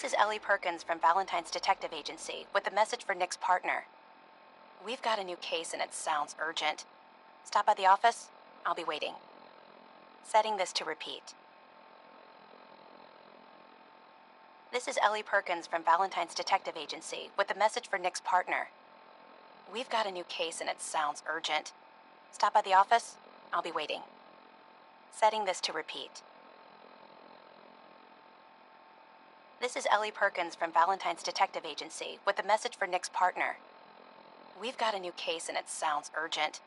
This is Ellie Perkins from Valentine's Detective Agency with a message for Nick's partner. We've got a new case and it sounds urgent. Stop by the office? I'll be waiting. Setting this to repeat. This is Ellie Perkins from Valentine's Detective Agency with a message for Nick's partner. We've got a new case and it sounds urgent. Stop by the office? I'll be waiting. Setting this to repeat. This is Ellie Perkins from Valentine's Detective Agency with a message for Nick's partner. We've got a new case and it sounds urgent.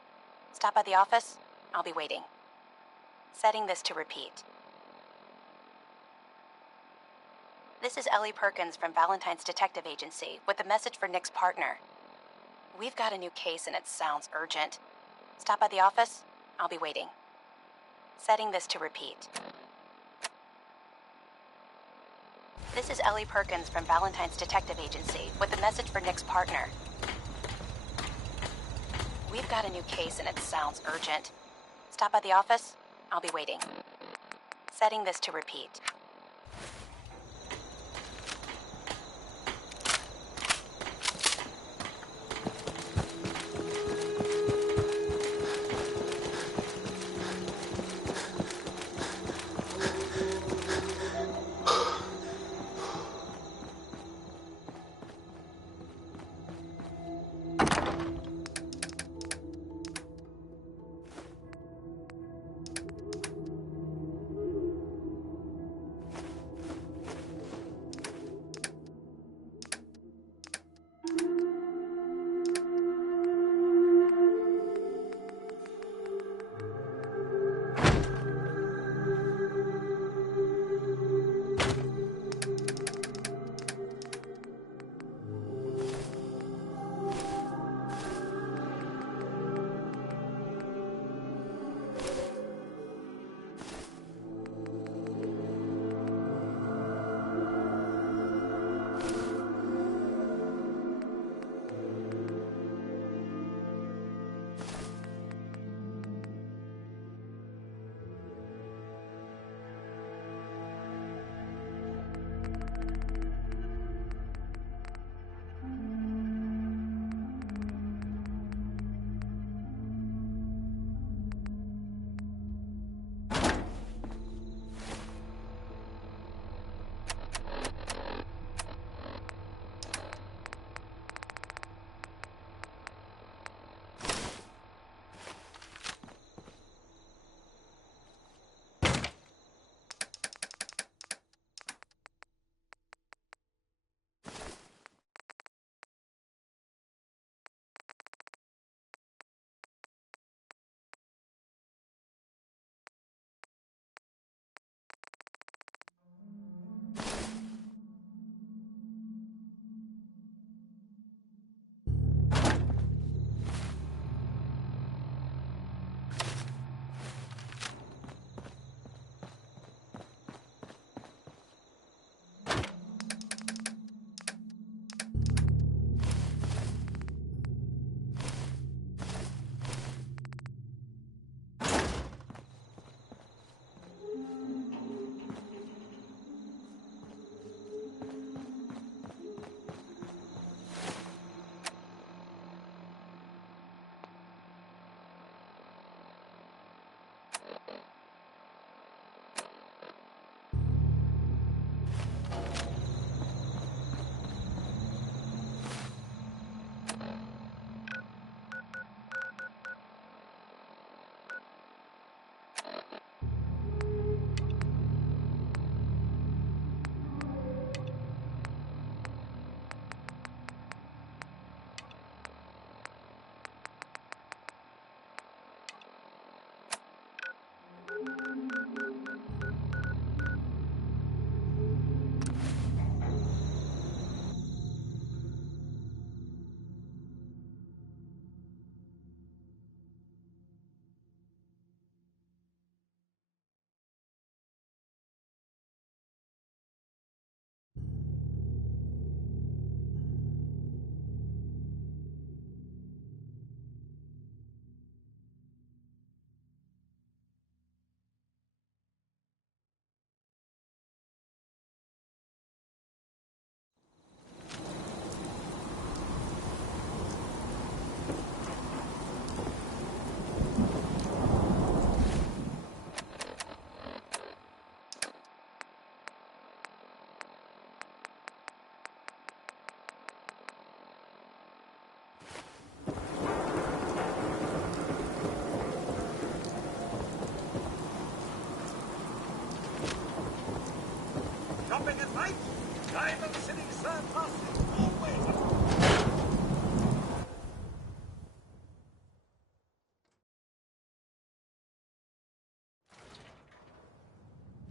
Stop by the office? I'll be waiting. Setting this to repeat. This is Ellie Perkins from Valentine's Detective Agency with a message for Nick's partner. We've got a new case and it sounds urgent. Stop by the office? I'll be waiting. Setting this to repeat. This is Ellie Perkins from Valentine's Detective Agency with a message for Nick's partner. We've got a new case and it sounds urgent. Stop by the office? I'll be waiting. Setting this to repeat.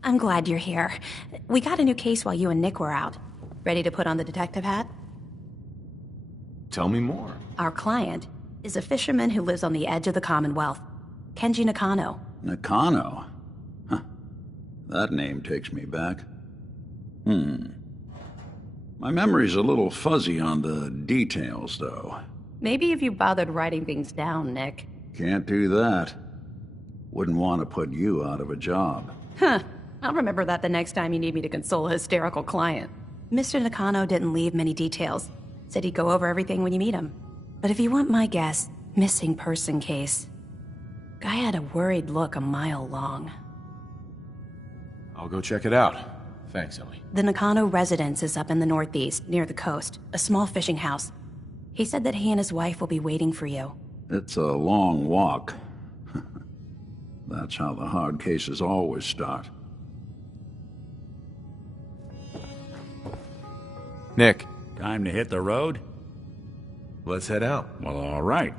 I'm glad you're here. We got a new case while you and Nick were out. Ready to put on the detective hat? Tell me more. Our client is a fisherman who lives on the edge of the Commonwealth. Kenji Nakano. Nakano? Huh. That name takes me back. My memory's a little fuzzy on the details, though. Maybe if you bothered writing things down, Nick. Can't do that. Wouldn't want to put you out of a job. Huh. I'll remember that the next time you need me to console a hysterical client. Mr. Nakano didn't leave many details. Said he'd go over everything when you meet him. But if you want my guess, missing person case. Guy had a worried look a mile long. I'll go check it out. Thanks, Ellie. The Nakano residence is up in the northeast, near the coast. A small fishing house. He said that he and his wife will be waiting for you. It's a long walk. That's how the hard cases always start. Nick, Time to hit the road? let's head out. Well, all right.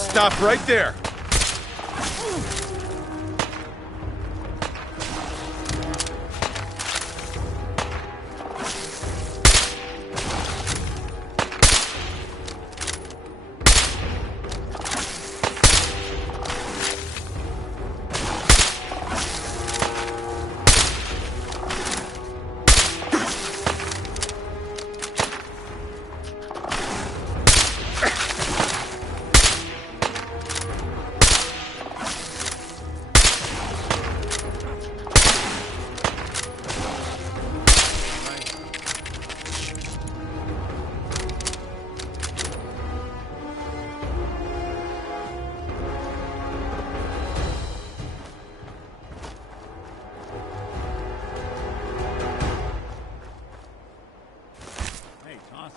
Stop right there!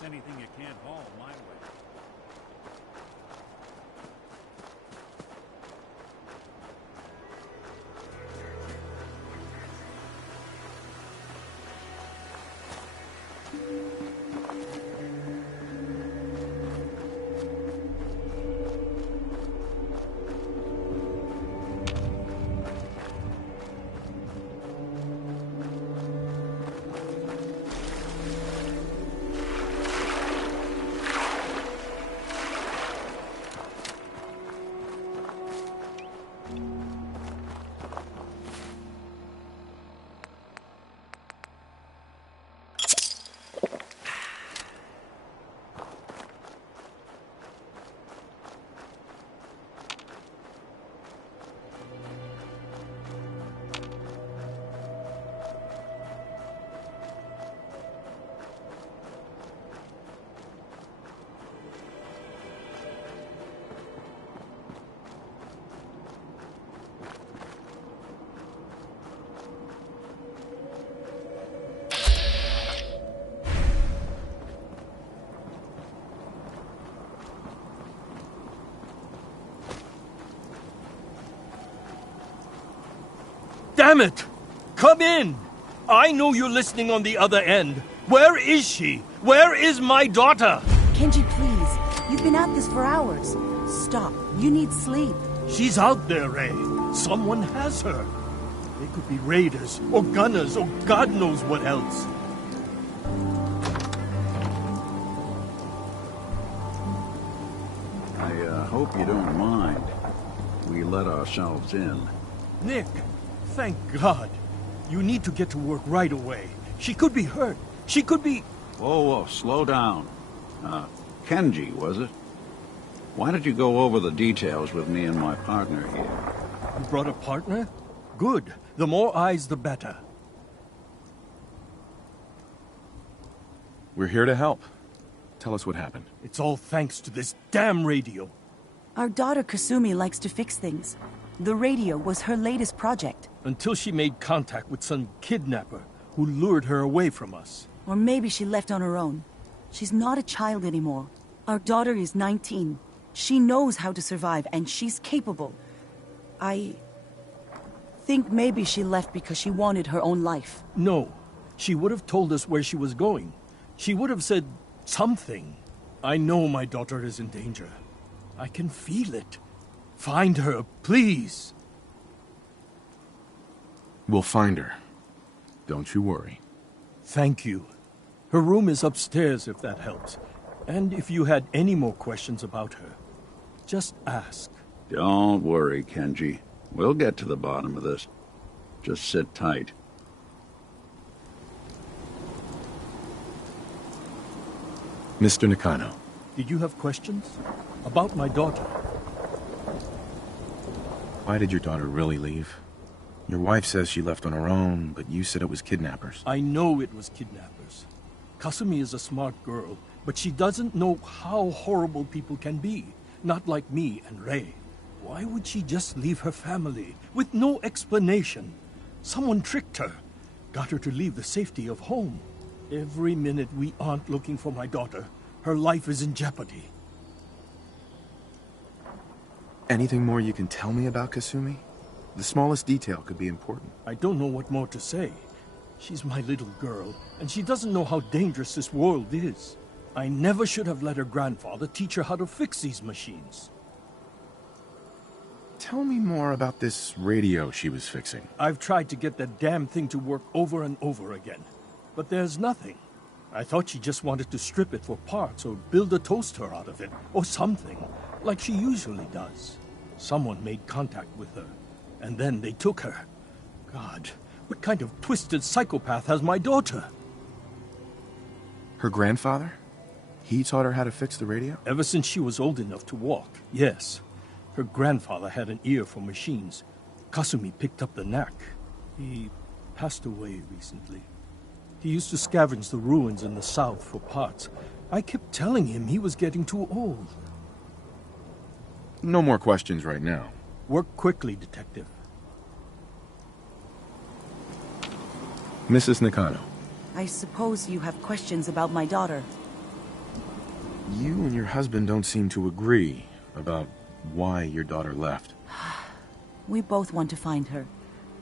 Anything you can't haul my way. Damn it! Come in! I know you're listening on the other end. Where is she? Where is my daughter? Kenji, please. You've been at this for hours. Stop. You need sleep. She's out there, Ray. Someone has her. They could be raiders, or gunners, or God knows what else. I hope you don't mind. We let ourselves in. Nick, thank God. You need to get to work right away. She could be hurt. She could be... Whoa, slow down. Kenji, was it? Why did you go over the details with me and my partner here? You brought a partner? Good. The more eyes, the better. We're here to help. Tell us what happened. It's all thanks to this damn radio. Our daughter Kasumi likes to fix things. The radio was her latest project. Until she made contact with some kidnapper who lured her away from us. Or maybe she left on her own. She's not a child anymore. Our daughter is 19. She knows how to survive, and she's capable. I think maybe she left because she wanted her own life. No. She would have told us where she was going. She would have said something. I know my daughter is in danger. I can feel it. Find her, please. We'll find her. Don't you worry. Thank you. Her room is upstairs, if that helps. And if you had any more questions about her, just ask. Don't worry, Kenji. We'll get to the bottom of this. Just sit tight. Mr. Nakano. Did you have questions? About my daughter? Why did your daughter really leave? Your wife says she left on her own, but you said it was kidnappers. I know it was kidnappers. Kasumi is a smart girl, but she doesn't know how horrible people can be. Not like me and Ray. Why would she just leave her family, with no explanation? Someone tricked her. Got her to leave the safety of home. Every minute we aren't looking for my daughter, her life is in jeopardy. Anything more you can tell me about Kasumi? The smallest detail could be important. I don't know what more to say. She's my little girl, and she doesn't know how dangerous this world is. I never should have let her grandfather teach her how to fix these machines. Tell me more about this radio she was fixing. I've tried to get that damn thing to work over and over again, but there's nothing. I thought she just wanted to strip it for parts or build a toaster out of it, or something, like she usually does. Someone made contact with her, and then they took her. God, what kind of twisted psychopath has my daughter? Her grandfather? He taught her how to fix the radio? Ever since she was old enough to walk, yes. Her grandfather had an ear for machines. Kasumi picked up the knack. He passed away recently. He used to scavenge the ruins in the south for parts. I kept telling him he was getting too old. No more questions right now. Work quickly, Detective. Mrs. Nakano, I suppose you have questions about my daughter. you and your husband don't seem to agree about why your daughter left. We both want to find her.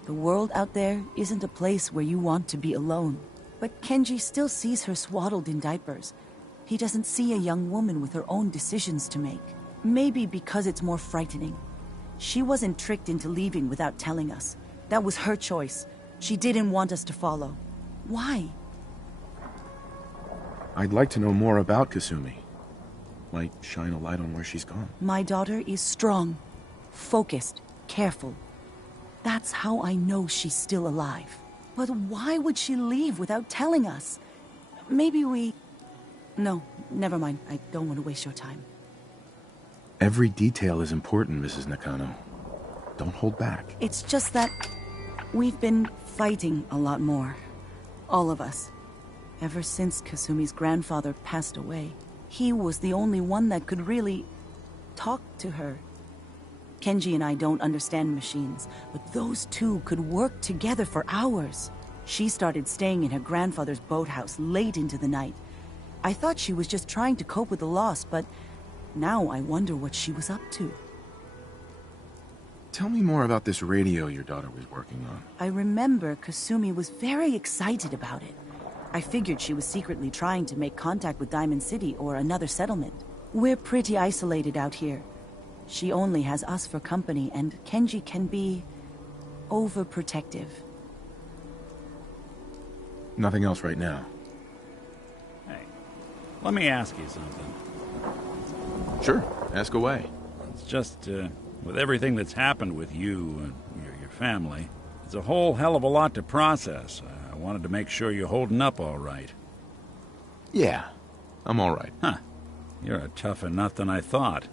The world out there isn't a place where you want to be alone. But Kenji still sees her swaddled in diapers. He doesn't see a young woman with her own decisions to make. Maybe because it's more frightening. She wasn't tricked into leaving without telling us. That was her choice. She didn't want us to follow. Why? I'd like to know more about Kasumi. Might shine a light on where she's gone. My daughter is strong, focused, careful. That's how I know she's still alive. But why would she leave without telling us? Maybe we... No, never mind. I don't want to waste your time. Every detail is important, Mrs. Nakano. Don't hold back. It's just that we've been fighting a lot more. All of us. Ever since Kasumi's grandfather passed away. He was the only one that could really talk to her. Kenji and I don't understand machines, but those two could work together for hours. She started staying in her grandfather's boathouse late into the night. I thought she was just trying to cope with the loss, but now I wonder what she was up to. Tell me more about this radio your daughter was working on. I remember Kasumi was very excited about it. I figured she was secretly trying to make contact with Diamond City or another settlement. We're pretty isolated out here. She only has us for company, and Kenji can be overprotective. Nothing else right now. Hey, let me ask you something. Sure, ask away. It's just, with everything that's happened with you and your family, it's a whole hell of a lot to process. I wanted to make sure you're holding up all right. Yeah, I'm all right. Huh. You're a tougher nut than I thought.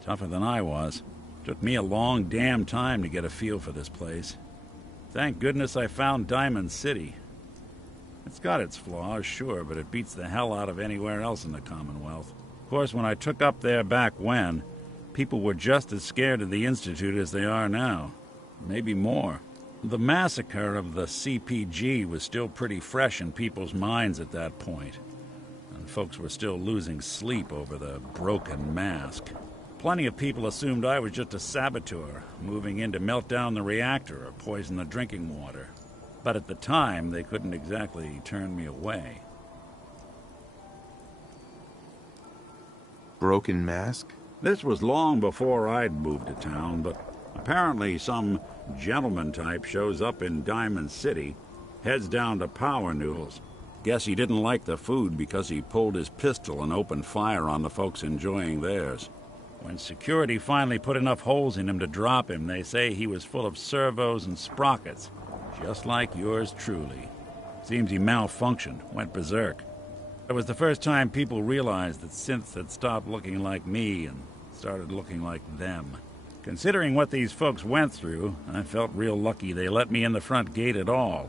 Tougher than I was. Took me a long damn time to get a feel for this place. Thank goodness I found Diamond City. It's got its flaws, sure, but it beats the hell out of anywhere else in the Commonwealth. Of course, when I took up there back when, people were just as scared of the Institute as they are now. Maybe more. The massacre of the CPG was still pretty fresh in people's minds at that point, and folks were still losing sleep over the broken mask. Plenty of people assumed I was just a saboteur, moving in to melt down the reactor or poison the drinking water. But at the time, they couldn't exactly turn me away. Broken mask? This was long before I'd moved to town, but apparently some gentleman type shows up in Diamond City, heads down to Power Noodles. Guess he didn't like the food because he pulled his pistol and opened fire on the folks enjoying theirs. When security finally put enough holes in him to drop him, they say he was full of servos and sprockets, just like yours truly. Seems he malfunctioned, went berserk. It was the first time people realized that synths had stopped looking like me and started looking like them. Considering what these folks went through, I felt real lucky they let me in the front gate at all.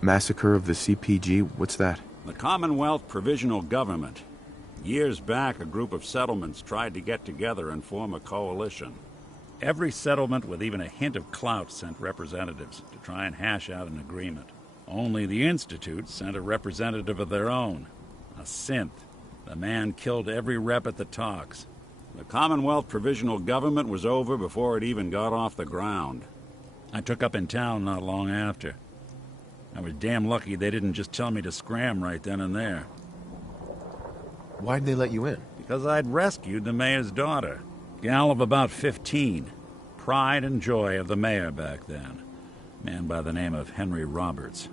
Massacre of the CPG? What's that? The Commonwealth Provisional Government. Years back, a group of settlements tried to get together and form a coalition. Every settlement with even a hint of clout sent representatives to try and hash out an agreement. Only the Institute sent a representative of their own, a synth. The man killed every rep at the talks. The Commonwealth Provisional Government was over before it even got off the ground. I took up in town not long after. I was damn lucky they didn't just tell me to scram right then and there. Why'd they let you in? Because I'd rescued the mayor's daughter. Gal of about 15. Pride and joy of the mayor back then. Man by the name of Henry Roberts.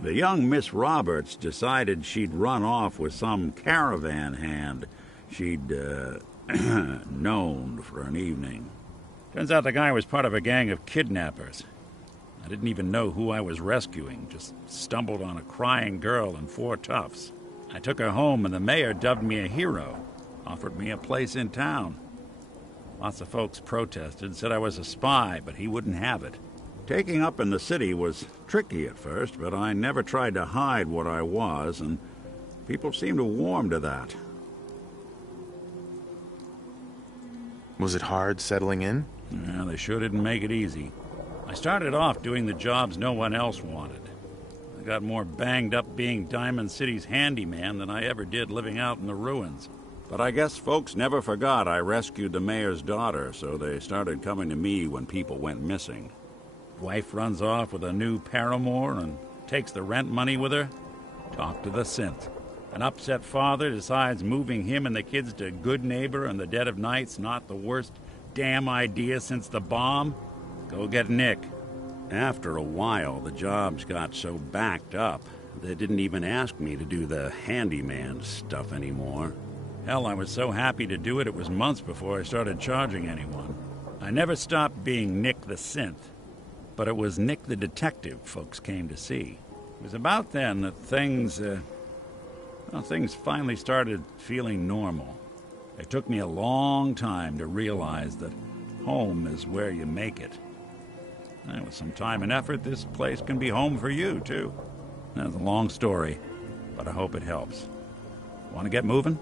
The young Miss Roberts decided she'd run off with some caravan hand she'd, known for an evening. Turns out the guy was part of a gang of kidnappers. I didn't even know who I was rescuing, just stumbled on a crying girl and 4 toughs. I took her home and the mayor dubbed me a hero, offered me a place in town. Lots of folks protested, said I was a spy, but he wouldn't have it. Taking up in the city was tricky at first, but I never tried to hide what I was, and people seemed to warm to that. Was it hard settling in? Yeah, they sure didn't make it easy. I started off doing the jobs no one else wanted. I got more banged up being Diamond City's handyman than I ever did living out in the ruins. But I guess folks never forgot I rescued the mayor's daughter, so they started coming to me when people went missing. Wife runs off with a new paramour and takes the rent money with her. Talk to the synth. An upset father decides moving him and the kids to Good Neighbor in the dead of night's not the worst damn idea since the bomb. Go get Nick. After a while, the jobs got so backed up, they didn't even ask me to do the handyman stuff anymore. Hell, I was so happy to do it, it was months before I started charging anyone. I never stopped being Nick the Synth, but it was Nick the Detective folks came to see. It was about then that things finally started feeling normal. It took me a long time to realize that home is where you make it. And with some time and effort, this place can be home for you, too. That's a long story, but I hope it helps. Want to get moving?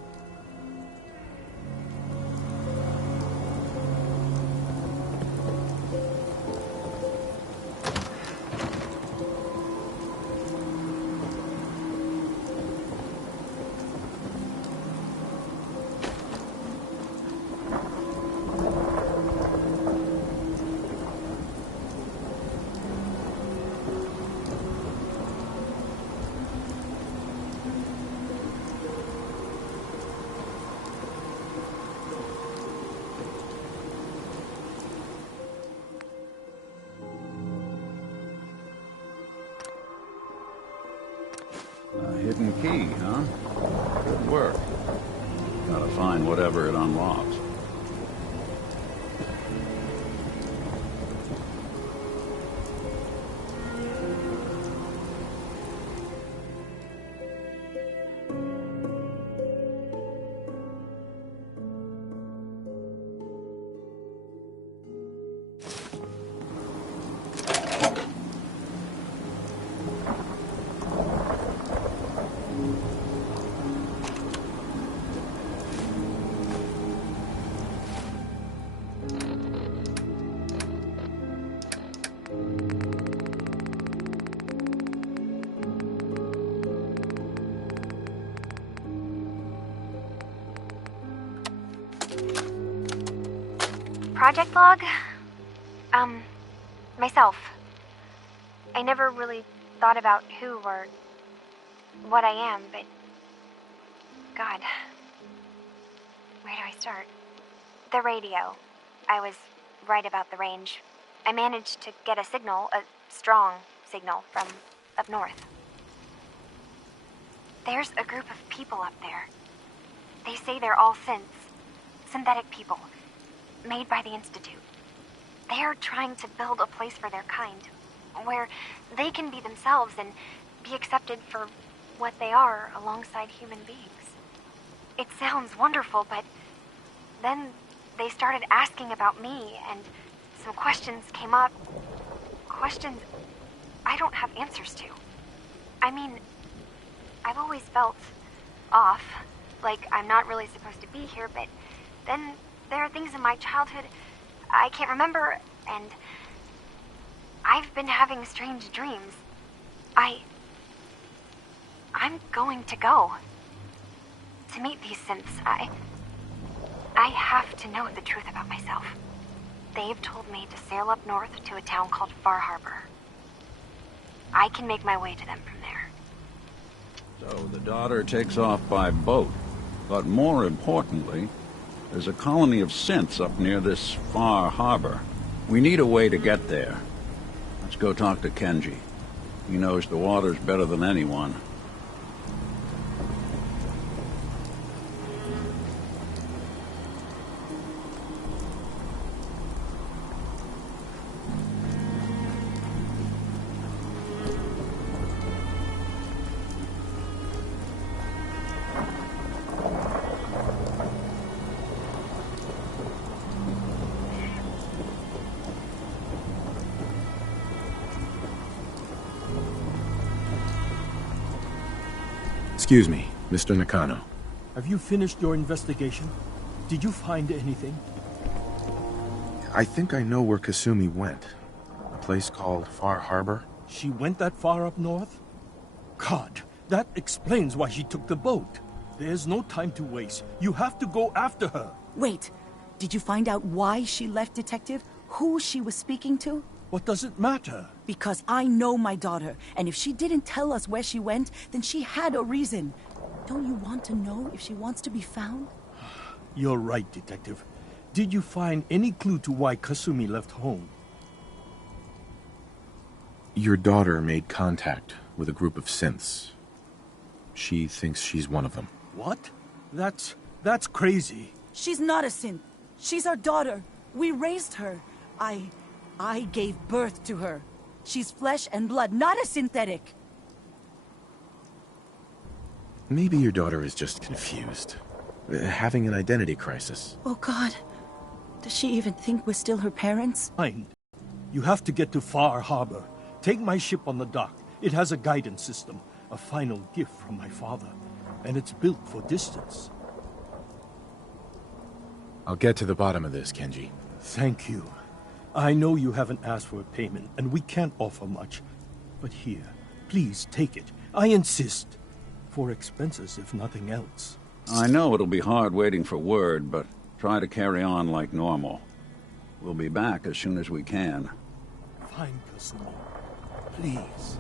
Hidden key, huh? Good work. Gotta find whatever it unlocks. Project log? Myself. I never really thought about who or what I am, but God, where do I start? The radio. I was right about the range. I managed to get a signal, a strong signal, from up north. There's a group of people up there. They say they're all synths, synthetic people, made by the Institute. They are trying to build a place for their kind, where they can be themselves and be accepted for what they are alongside human beings. It sounds wonderful, but then they started asking about me, and some questions came up. Questions I don't have answers to. I mean, I've always felt off, like I'm not really supposed to be here, but then there are things in my childhood I can't remember, and I've been having strange dreams. I'm going to go to meet these synths. I have to know the truth about myself. They've told me to sail up north to a town called Far Harbor. I can make my way to them from there. So the daughter takes off by boat, but more importantly, There's a colony of synths up near this Far Harbor. We need a way to get there. Let's go talk to Kenji. He knows the waters better than anyone. Excuse me, Mr. Nakano. Have you finished your investigation? Did you find anything? I think I know where Kasumi went. A place called Far Harbor? She went that far up north? God, that explains why she took the boat. There's no time to waste. You have to go after her. Wait, did you find out why she left, Detective? Who she was speaking to? What does it matter? Because I know my daughter, and if she didn't tell us where she went, then she had a reason. Don't you want to know if she wants to be found? You're right, Detective. Did you find any clue to why Kasumi left home? Your daughter made contact with a group of synths. She thinks she's one of them. What? That's crazy. She's not a synth. She's our daughter. We raised her. I gave birth to her. She's flesh and blood, not a synthetic. Maybe your daughter is just confused. Having an identity crisis. Oh, God. Does she even think we're still her parents? Fine. You have to get to Far Harbor. Take my ship on the dock. It has a guidance system, a final gift from my father, and it's built for distance. I'll get to the bottom of this, Kenji. Thank you. I know you haven't asked for a payment, and we can't offer much. But here, please take it. I insist. For expenses, if nothing else. I know it'll be hard waiting for word, but try to carry on like normal. We'll be back as soon as we can. Fine, Kasumi. Please.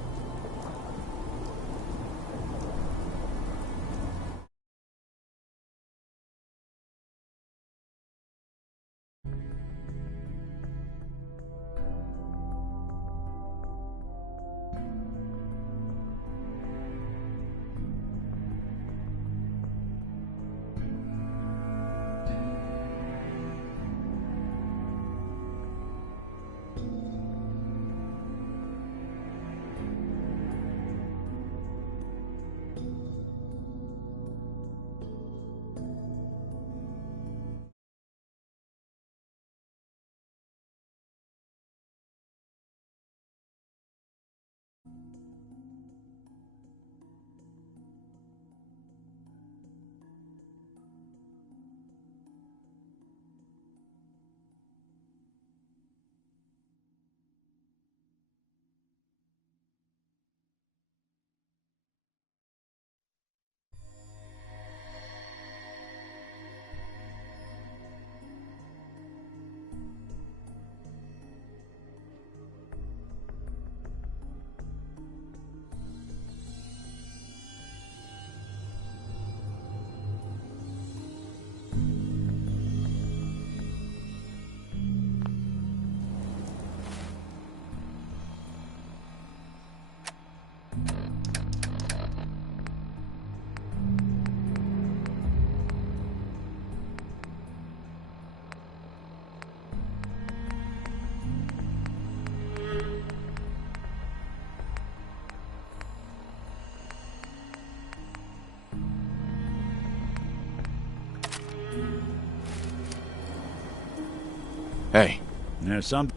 Hey. There's some...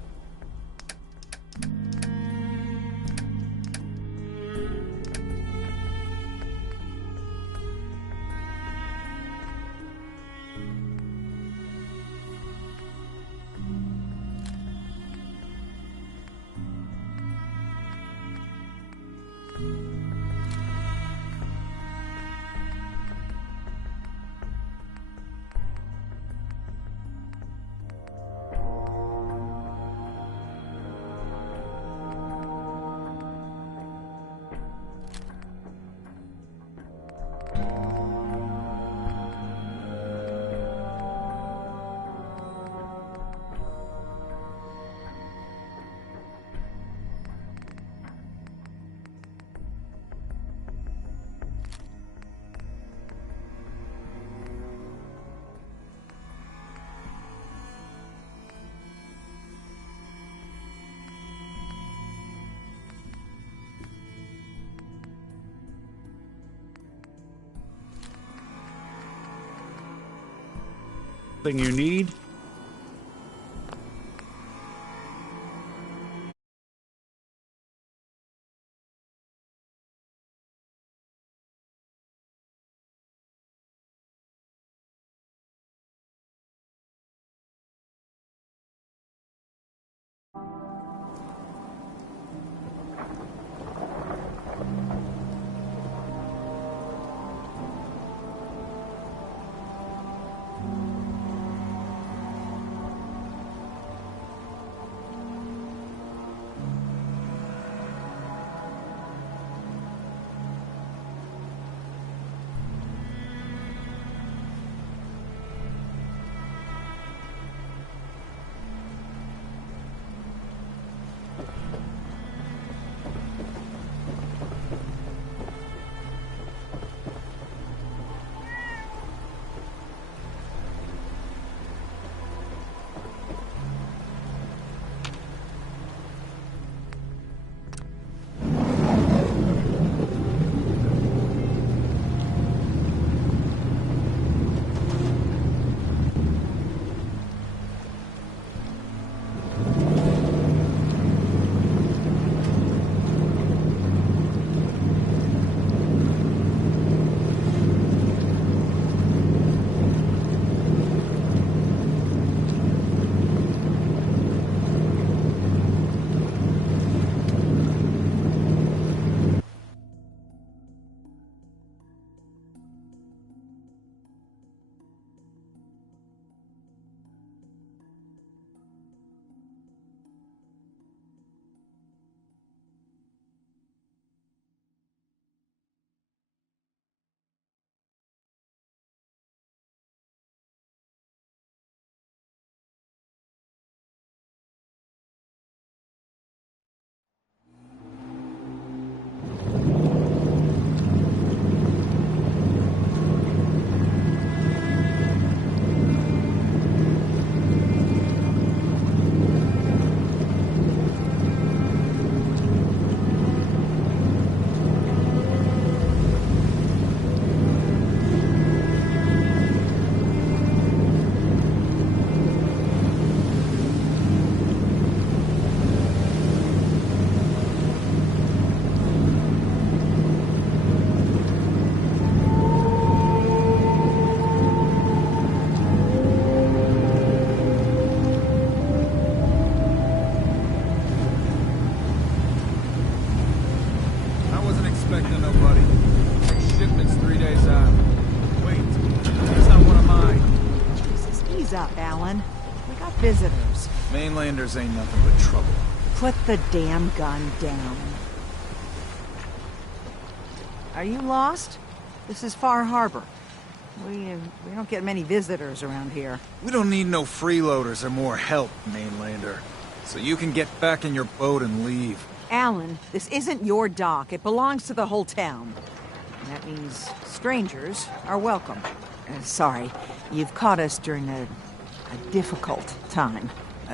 Thing you need? Up, Alan. We got visitors. Mainlanders ain't nothing but trouble. Put the damn gun down. Are you lost? This is Far Harbor. We don't get many visitors around here. We don't need no freeloaders or more help, Mainlander. So you can get back in your boat and leave. Alan, this isn't your dock. It belongs to the whole town. That means strangers are welcome. Sorry, you've caught us during a difficult time.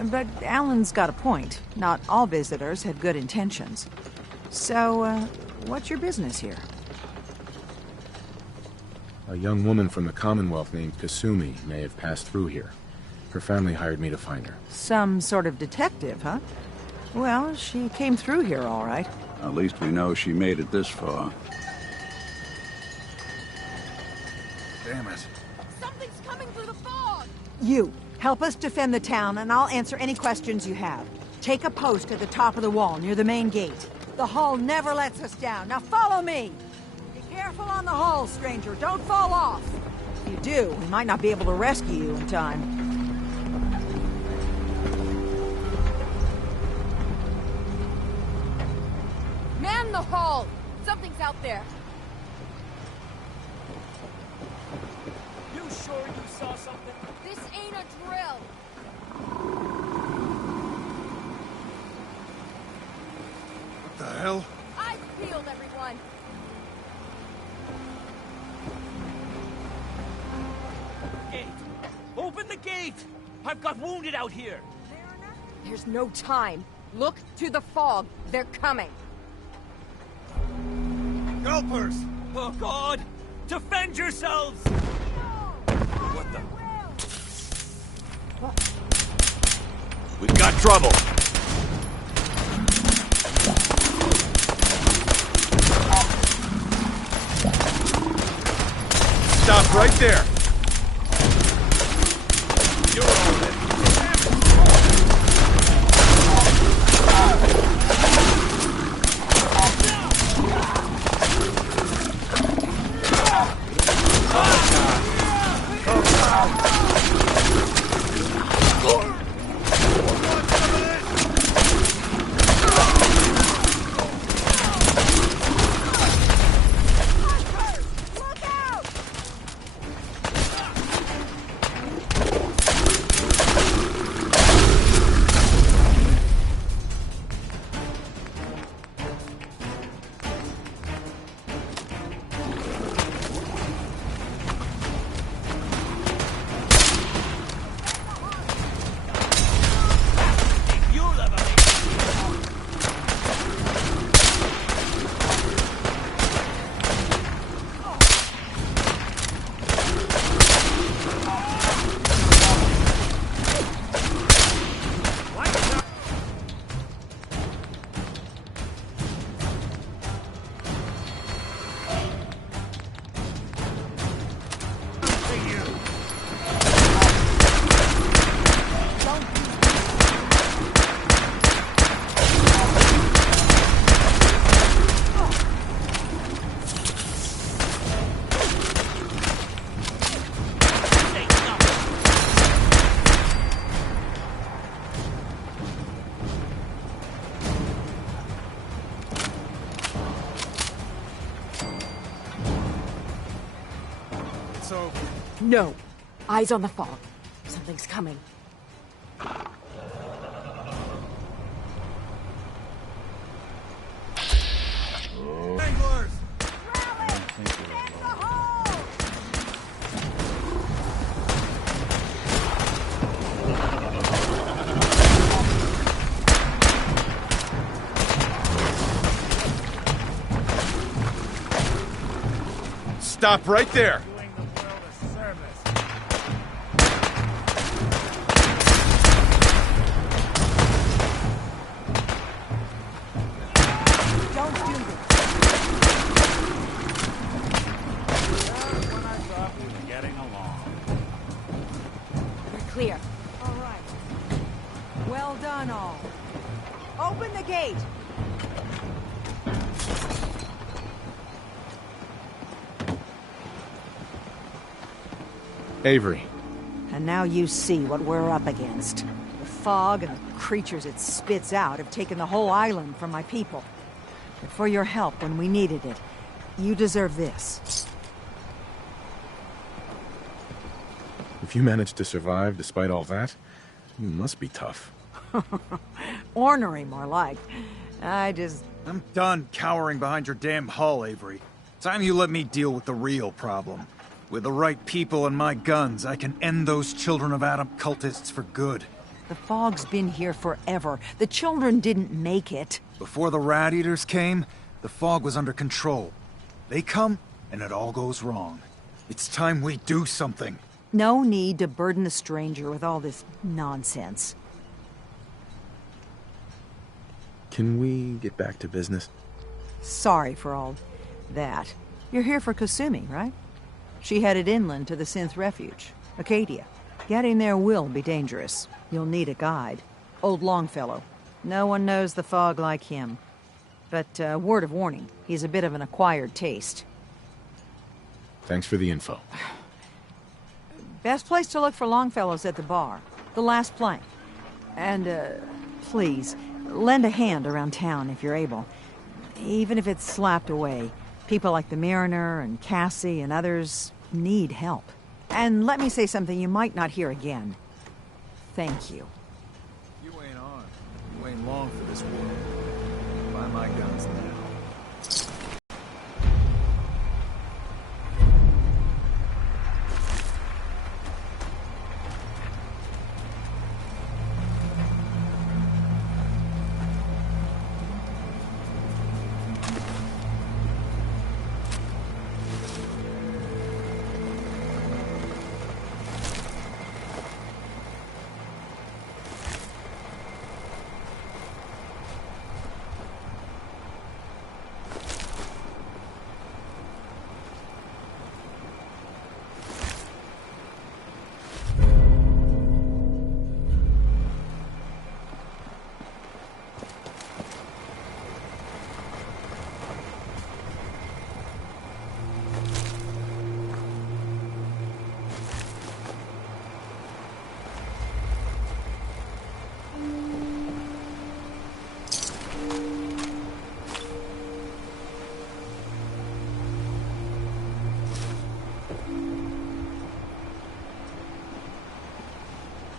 But Alan's got a point. Not all visitors had good intentions. So, what's your business here? A young woman from the Commonwealth named Kasumi may have passed through here. Her family hired me to find her. Some sort of detective, huh? Well, she came through here all right. At least we know she made it this far. Damn it. Something's coming through the fog! You, help us defend the town, and I'll answer any questions you have. Take a post at the top of the wall, near the main gate. The hull never lets us down. Now follow me! Be careful on the hull, stranger. Don't fall off! If you do, we might not be able to rescue you in time. Man the hull! Something's out there. You sure you saw something? This ain't a drill. What the hell? Eyes peeled, everyone. Gate! Open the gate! I've got wounded out here! There's no time. Look to the fog. They're coming. Gulpers! Oh, God! Defend yourselves! What the? We've got trouble. Stop right there. You're on it. No. Eyes on the fog. Something's coming. Anglers! Stop right there! Clear. All right. Well done, all. Open the gate! Avery. And now you see what we're up against. The fog and the creatures it spits out have taken the whole island from my people. But for your help when we needed it, you deserve this. If you managed to survive despite all that, you must be tough. Ornery, more like. I'm done cowering behind your damn hull, Avery. Time you let me deal with the real problem. With the right people and my guns, I can end those Children of Adam cultists for good. The fog's been here forever. The children didn't make it. Before the Rat Eaters came, the fog was under control. They come, and it all goes wrong. It's time we do something. No need to burden the stranger with all this nonsense. Can we get back to business? Sorry for all that. You're here for Kasumi, right? She headed inland to the Synth Refuge, Acadia. Getting there will be dangerous. You'll need a guide. Old Longfellow. No one knows the fog like him. But, word of warning, he's a bit of an acquired taste. Thanks for the info. Best place to look for Longfellow's at the bar. The last plank. And, please, lend a hand around town if you're able. Even if it's slapped away. People like the Mariner and Cassie and others need help. And let me say something you might not hear again. Thank you. You ain't on. You ain't long for this world. Buy my guns now.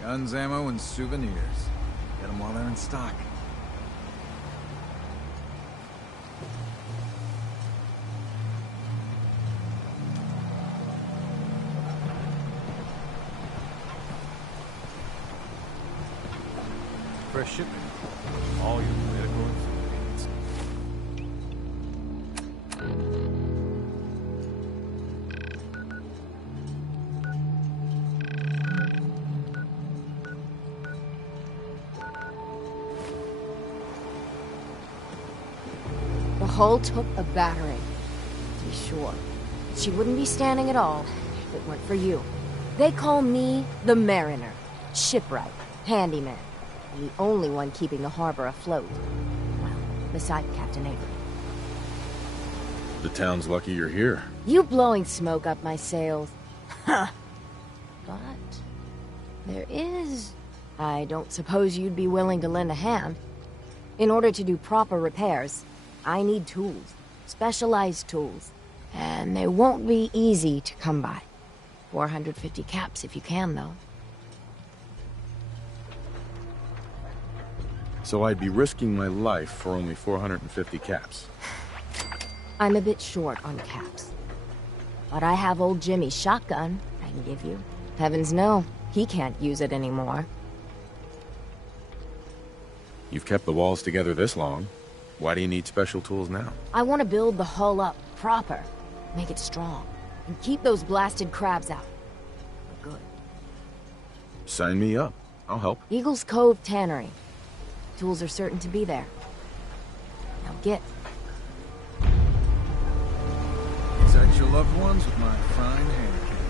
Guns, ammo, and souvenirs. Get them while they're in stock. Fresh shipping. All your medical and food needs. The hull took a battering, to be sure. She wouldn't be standing at all if it weren't for you. They call me the Mariner, shipwright, handyman. The only one keeping the harbor afloat. Well, beside Captain Avery. The town's lucky you're here. You blowing smoke up my sails. Huh. But there is... I don't suppose you'd be willing to lend a hand. In order to do proper repairs, I need tools. Specialized tools. And they won't be easy to come by. 450 caps if you can, though. So I'd be risking my life for only 450 caps. I'm a bit short on caps. But I have old Jimmy's shotgun I can give you. Heavens no, he can't use it anymore. You've kept the walls together this long. Why do you need special tools now? I want to build the hull up proper. Make it strong. And keep those blasted crabs out. For good. Sign me up. I'll help. Eagle's Cove Tannery. Tools are certain to be there. Now get. Protect your loved ones with my fine hand cannons.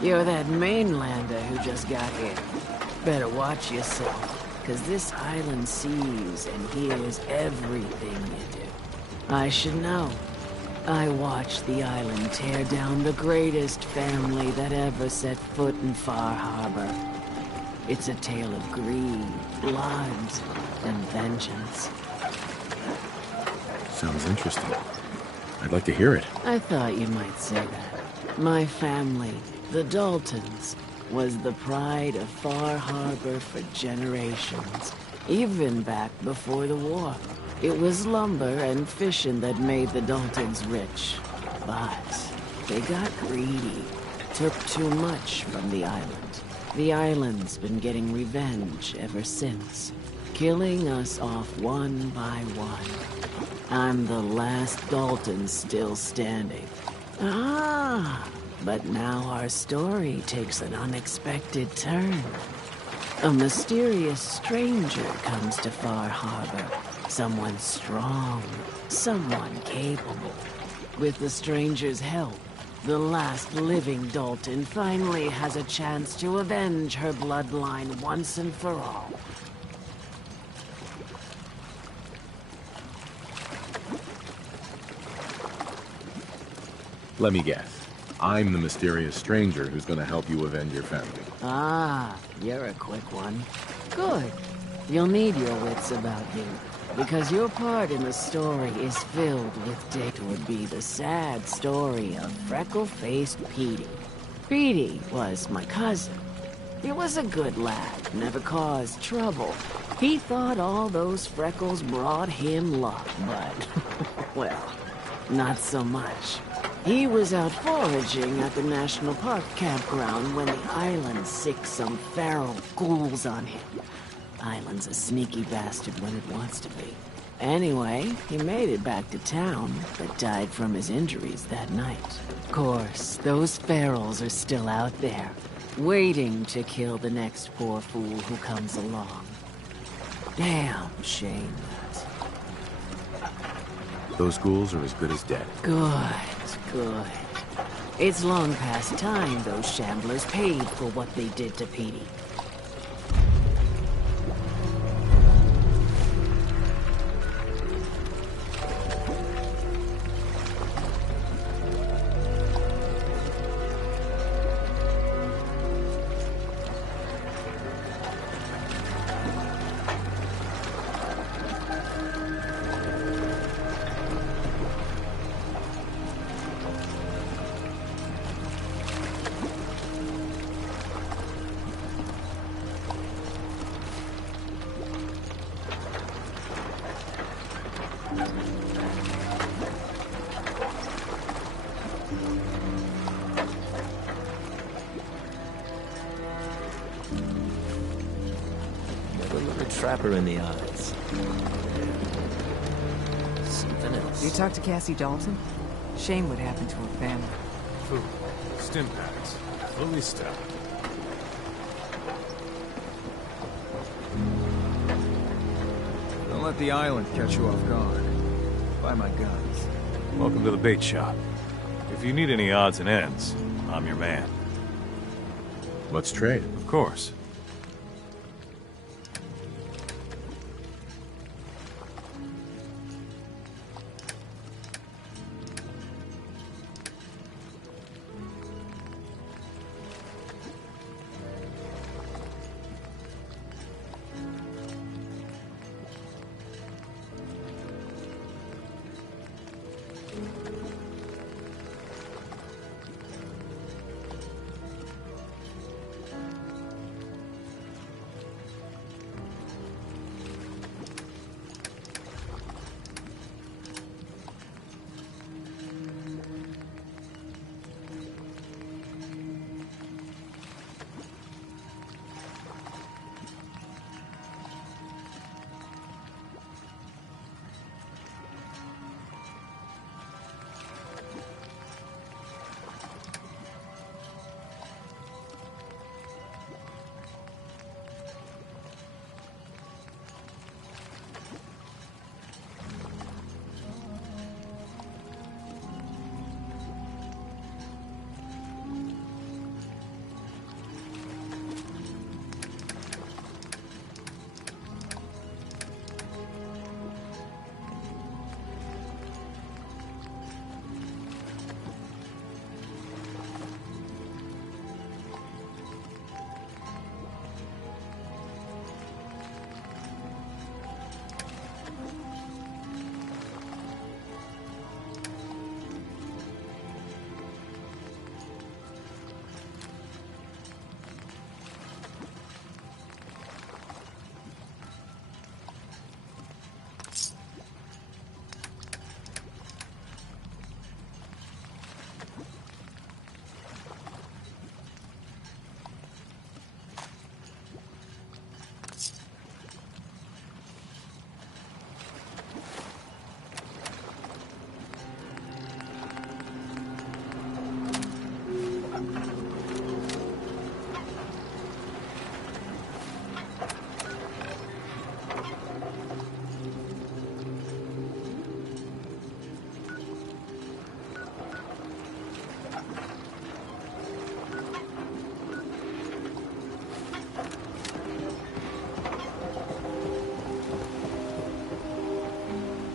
You're that mainlander who just got here. Better watch yourself, because this island sees and hears everything you do. I should know. I watched the island tear down the greatest family that ever set foot in Far Harbor. It's a tale of greed, blood, and vengeance. Sounds interesting. I'd like to hear it. I thought you might say that. My family, the Daltons, was the pride of Far Harbor for generations, even back before the war. It was lumber and fishing that made the Daltons rich, but they got greedy, took too much from the island. The island's been getting revenge ever since, killing us off one by one. I'm the last Dalton still standing. But now our story takes an unexpected turn. A mysterious stranger comes to Far Harbor. Someone strong, someone capable. With the stranger's help, the last living Dalton finally has a chance to avenge her bloodline once and for all. Let me guess. I'm the mysterious stranger who's gonna help you avenge your family. You're a quick one. Good. You'll need your wits about you, because your part in the story is filled with It would be the sad story of freckle-faced Petey. Petey was my cousin. He was a good lad, never caused trouble. He thought all those freckles brought him luck, but, well, not so much. He was out foraging at the National Park campground when the island sicked some feral ghouls on him. Island's a sneaky bastard when it wants to be. Anyway, he made it back to town, but died from his injuries that night. Of course, those ferals are still out there, waiting to kill the next poor fool who comes along. Damn shame that. Those ghouls are as good as dead. Good. It's long past time those shamblers paid for what they did to Petey. Never look a trapper in the eyes. Something else. You talked to Cassie Dalton? Shame what happened to her family. Food. Stim packs. Fully stocked. Don't let the island catch you off guard. Buy my guns. Welcome to the bait shop. If you need any odds and ends, I'm your man. Let's trade. Of course.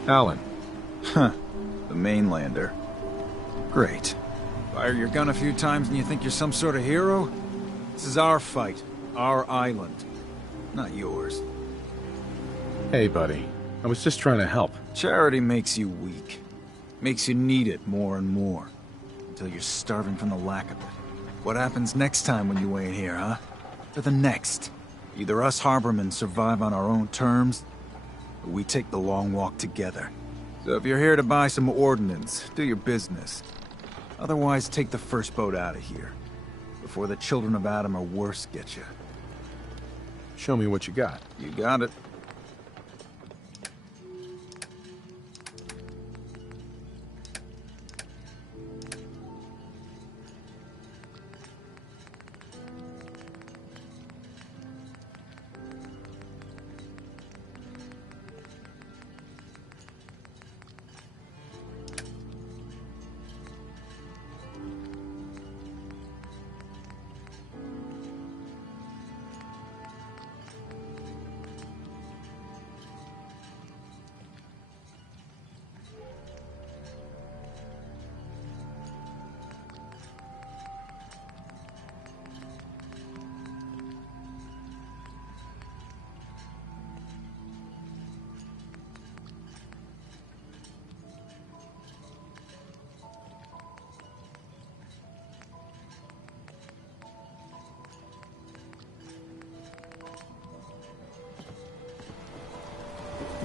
Alan. Huh. The mainlander. Great. Fire your gun a few times and you think you're some sort of hero? This is our fight. Our island. Not yours. Hey, buddy. I was just trying to help. Charity makes you weak. Makes you need it more and more. Until you're starving from the lack of it. What happens next time when you ain't here, huh? Or the next? Either us Harbormen survive on our own terms, or we take the long walk together. So if you're here to buy some ordnance, do your business. Otherwise, take the first boat out of here. Before the children of Adam or worse get you. Show me what you got. You got it.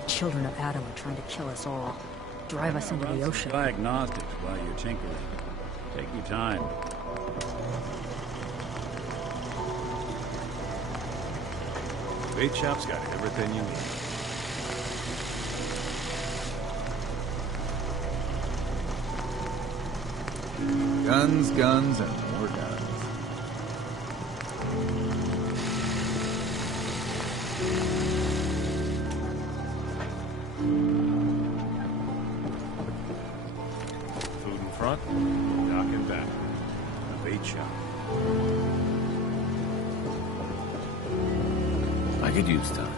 children of Adam are trying to kill us all. Drive us into the ocean. Diagnostics while you're tinkering. Take your time. Bait shop's got everything you need. Guns, guns, and more guns. Food in front, dock in back. A bait shop. I could use time.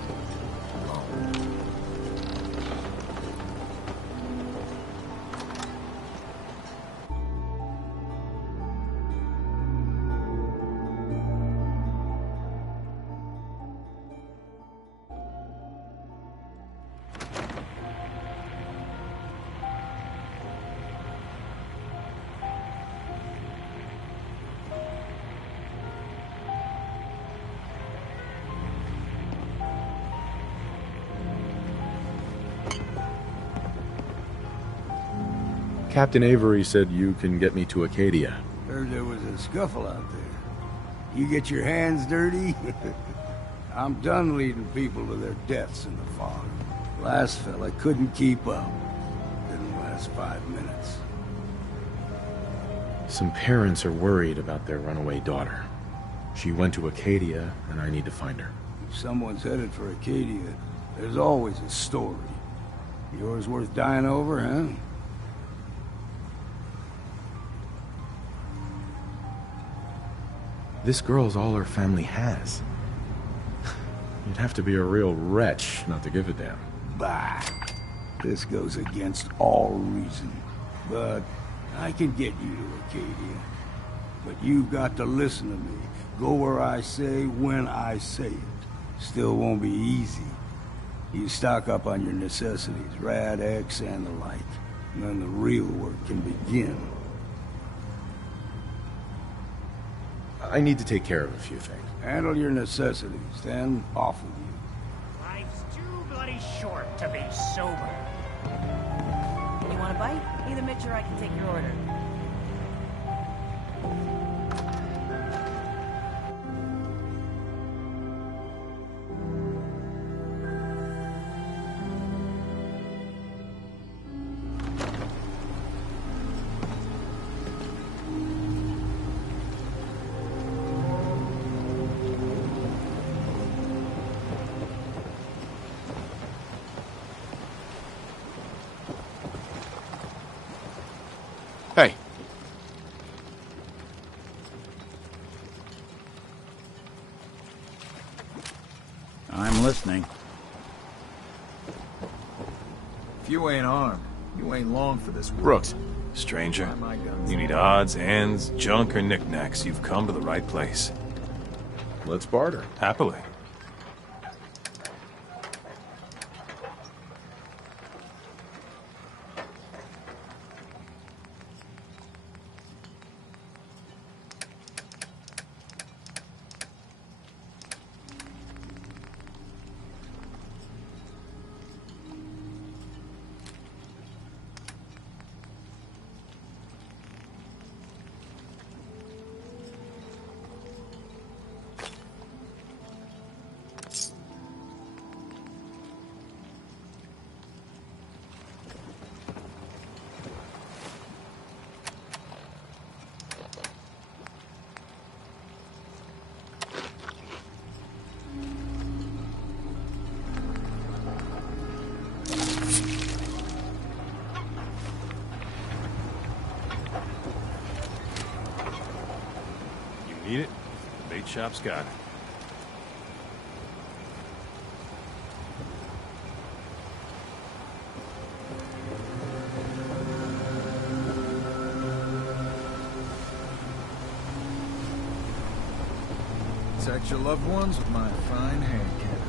Captain Avery said you can get me to Acadia. Heard there was a scuffle out there. You get your hands dirty? I'm done leading people to their deaths in the fog. Last fella couldn't keep up. Didn't last 5 minutes. Some parents are worried about their runaway daughter. She went to Acadia, and I need to find her. If someone's headed for Acadia, there's always a story. Yours worth dying over, huh? This girl's all her family has. You'd have to be a real wretch not to give a damn. Bah! This goes against all reason. But I can get you to Acadia. But you've got to listen to me. Go where I say, when I say it. Still won't be easy. You stock up on your necessities, Rad-X and the like. And then the real work can begin. I need to take care of a few things. Handle your necessities, then off with you. Life's too bloody short to be sober. You want a bite? Either Mitch or I can take your order. Hey. I'm listening. If you ain't armed, you ain't long for this world. Brooks, stranger. You need odds, ends, junk, or knickknacks. You've come to the right place. Let's barter. Happily. Need it? The bait shop's got it. Protect your loved ones with my fine hand cannons.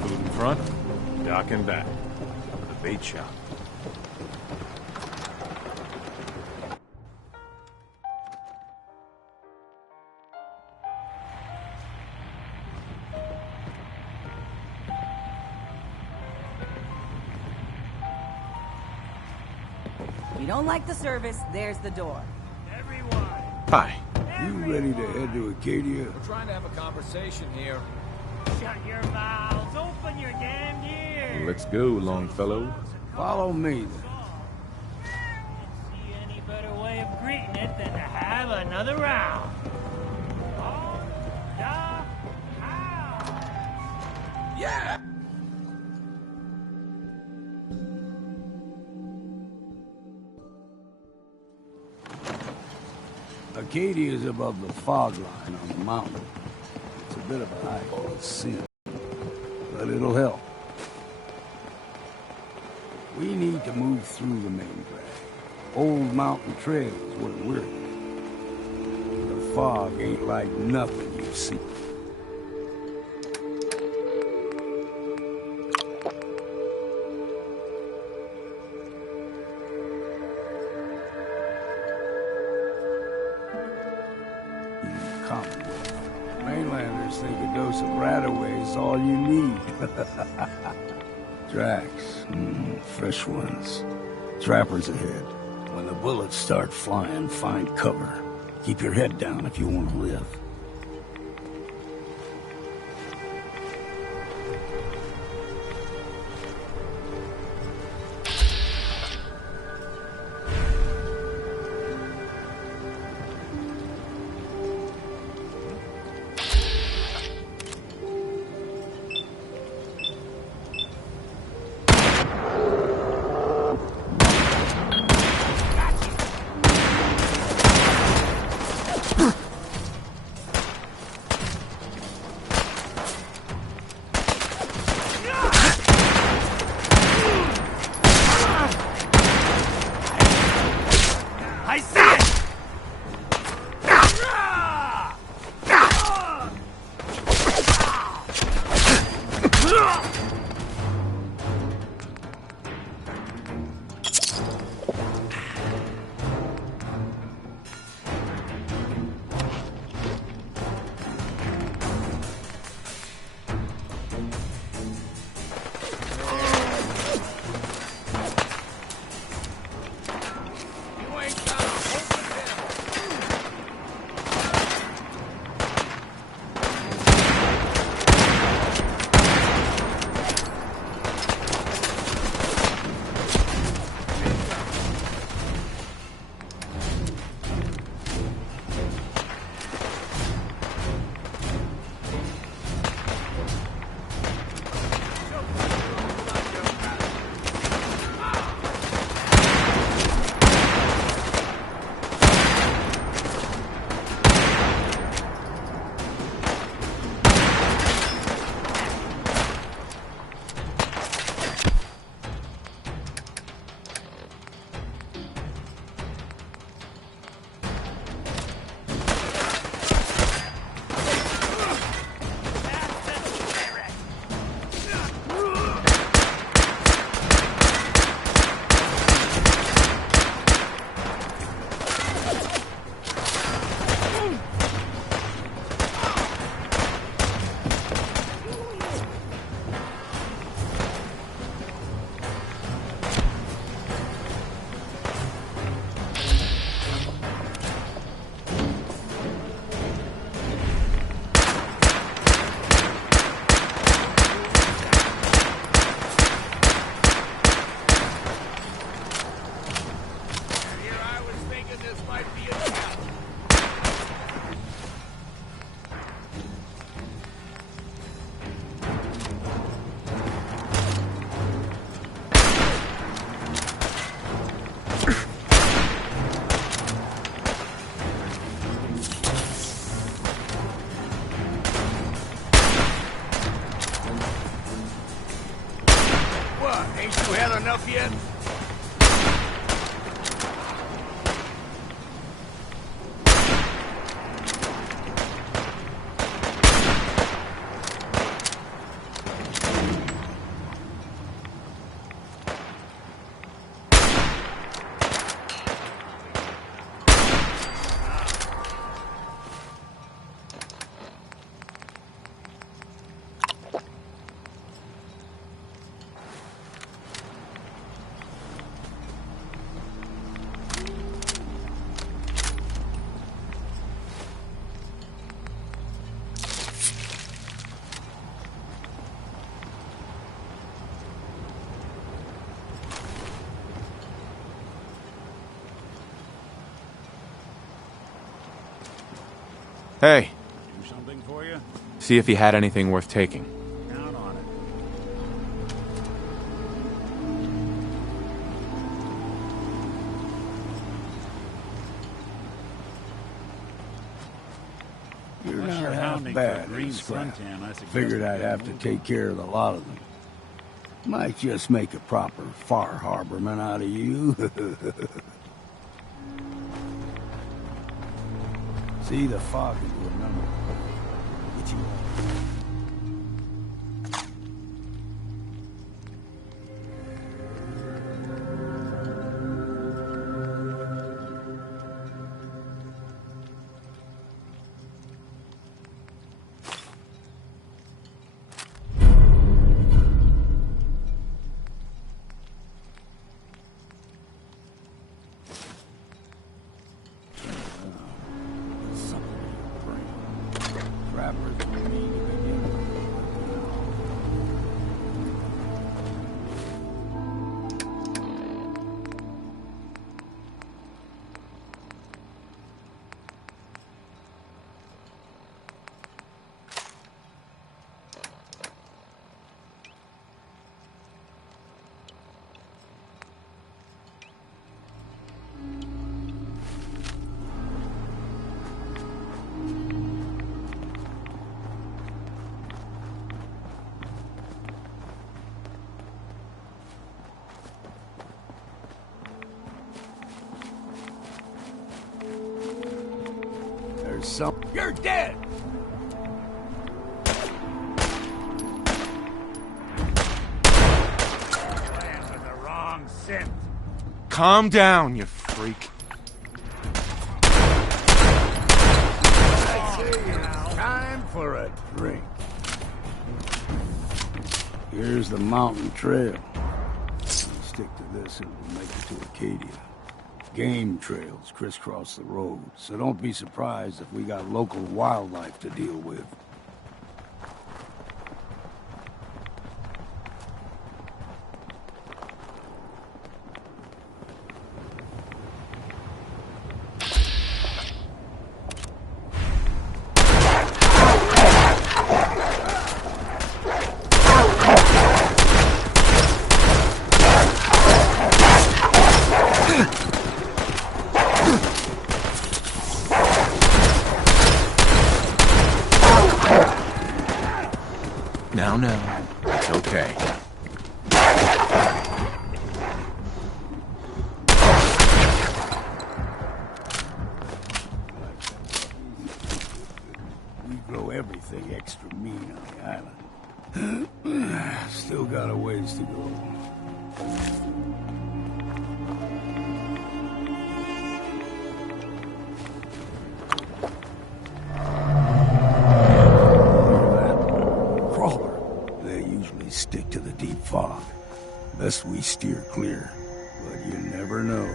Food in front, dock in back. bait shop. You don't like the service, there's the door. Hi. You ready to head to Acadia? We're trying to have a conversation here. Shut your mouths. Open your damned ears. Let's go, Longfellow. Follow me, then. See any better way of greeting it than to have another round? On the house. Yeah! Acadia is above the fog line on the mountain. It's a bit of a hike on the sin, but it'll help. We need to move through the main drag. Old Mountain Trail is where we're headed. The fog ain't like nothing you've seen. Mainlanders think a dose of Radaway is all you need. Tracks, fresh ones. Trappers ahead. When the bullets start flying, find cover. Keep your head down if you want to live. enough yet? Hey, Do something for you? see if he had anything worth taking. Count on it. You're Unless not you're half hounding for bad. a green Scrap. suntan, I suggest Figured you I'd get have to moving. take care of a lot of them. Might just make a proper Far Harborman out of you. See, the fog into a number. Get you trappers with me to begin with. There's some. You're dead! Playing with the wrong synth. Calm down, you freak. Time for a drink. Here's the mountain trail. We'll stick to this and we'll make it to Acadia. Game trails crisscross the road, so don't be surprised if we got local wildlife to deal with. Now, it's okay. We grow everything extra mean on the island. Still got a ways to go. Stick to the deep fog. Best we steer clear, but you never know.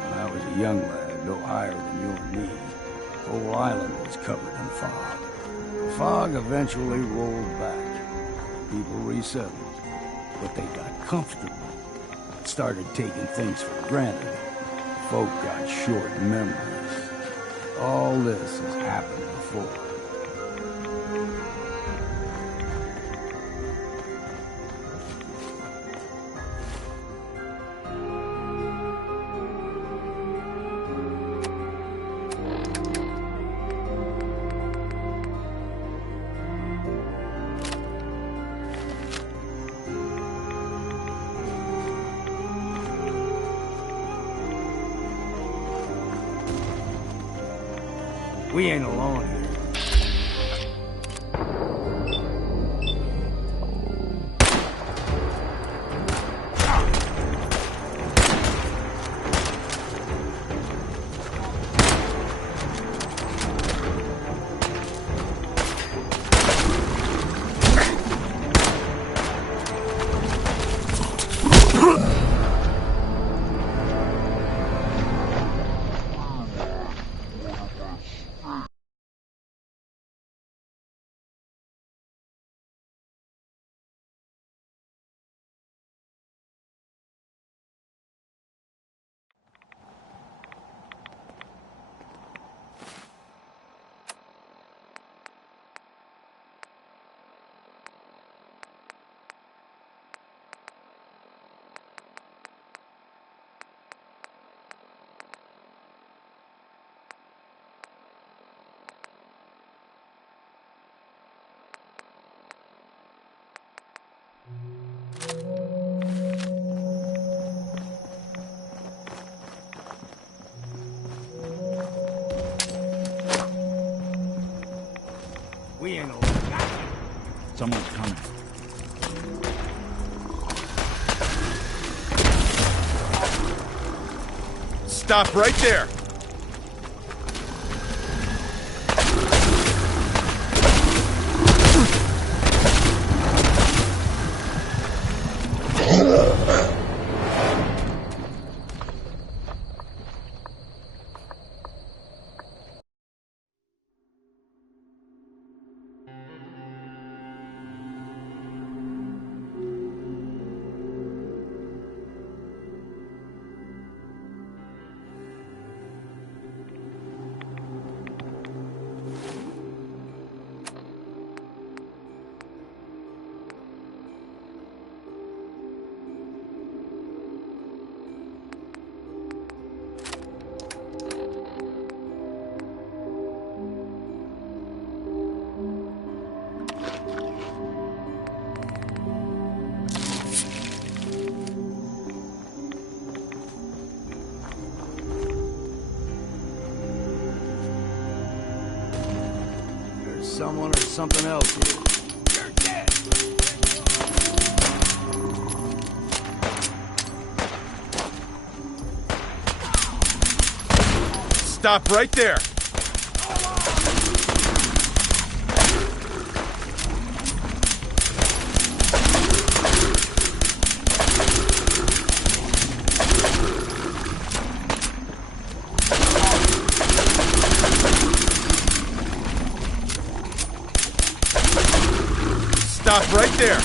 When I was a young lad, no higher than you or me, the whole island was covered in fog. The fog eventually rolled back. People resettled, but they got comfortable. Started taking things for granted. Folk got short memories. All this has happened before. We ain't alone here. Someone's coming. Stop right there! Someone or something else here. You're dead! Stop right there! Stop right there!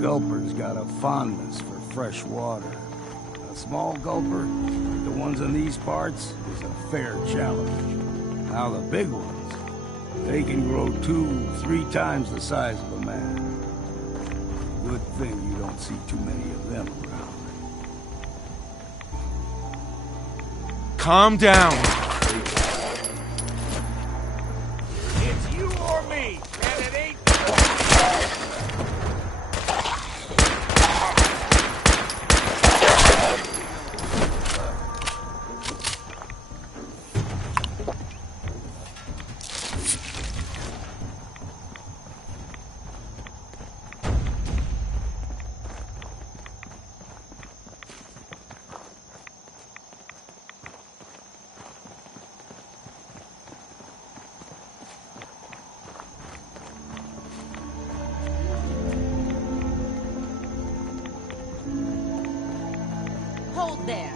Gulper's got a fondness for fresh water. A small gulper, like the ones in these parts, is a fair challenge. Now the big ones, they can grow 2-3 times the size of a man. Good thing you don't see too many of them around. Calm down! It's you or me, and it ain't... Hold there.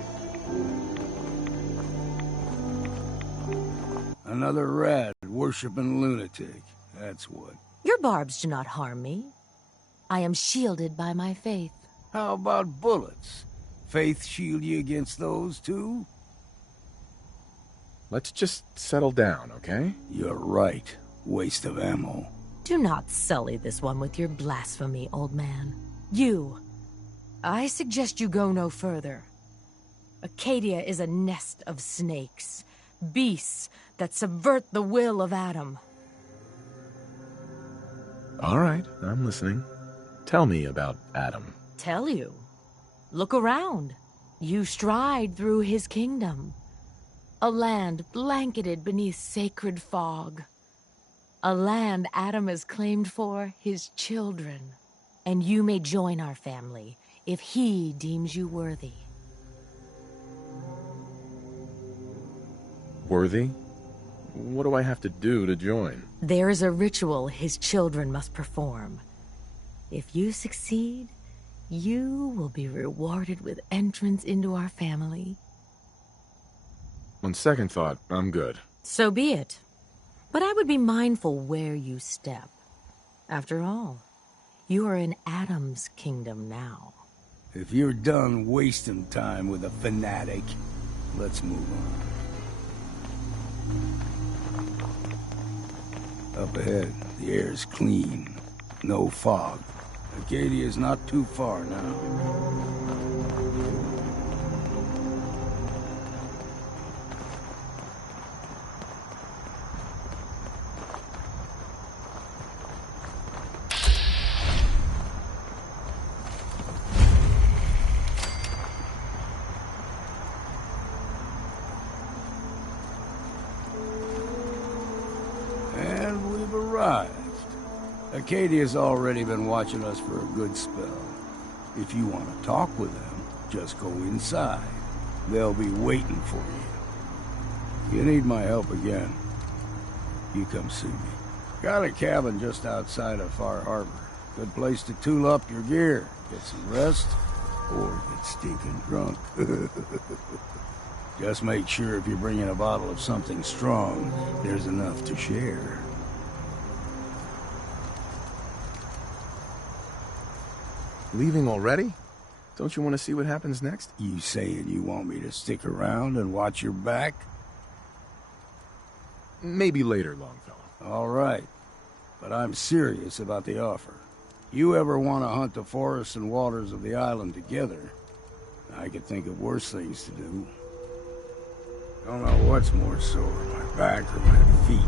Another rat worshipping lunatic, that's what. Your barbs do not harm me. I am shielded by my faith. How about bullets? Faith shield you against those, too? Let's just settle down, okay? You're right. Waste of ammo. Do not sully this one with your blasphemy, old man. You. I suggest you go no further. Acadia is a nest of snakes. Beasts that subvert the will of Adam. All right, I'm listening. Tell me about Adam. Tell you. Look around. You stride through his kingdom. A land blanketed beneath sacred fog. A land Adam has claimed for his children. And you may join our family if he deems you worthy. Worthy? What do I have to do to join? There is a ritual his children must perform. If you succeed, you will be rewarded with entrance into our family. On second thought, I'm good. So be it. But I would be mindful where you step. After all, you are in Adam's kingdom now. If you're done wasting time with a fanatic, let's move on. Up ahead, the air's clean. No fog. Acadia's not too far now. Acadia's already been watching us for a good spell. If you want to talk with them, just go inside. They'll be waiting for you. If you need my help again, you come see me. Got a cabin just outside of Far Harbor. Good place to tool up your gear, get some rest, or get stinking drunk. Just make sure if you're bringing a bottle of something strong, there's enough to share. Leaving already? Don't you want to see what happens next? You saying you want me to stick around and watch your back? Maybe later, Longfellow. All right. But I'm serious about the offer. You ever want to hunt the forests and waters of the island together, I could think of worse things to do. Don't know what's more sore, my back or my feet.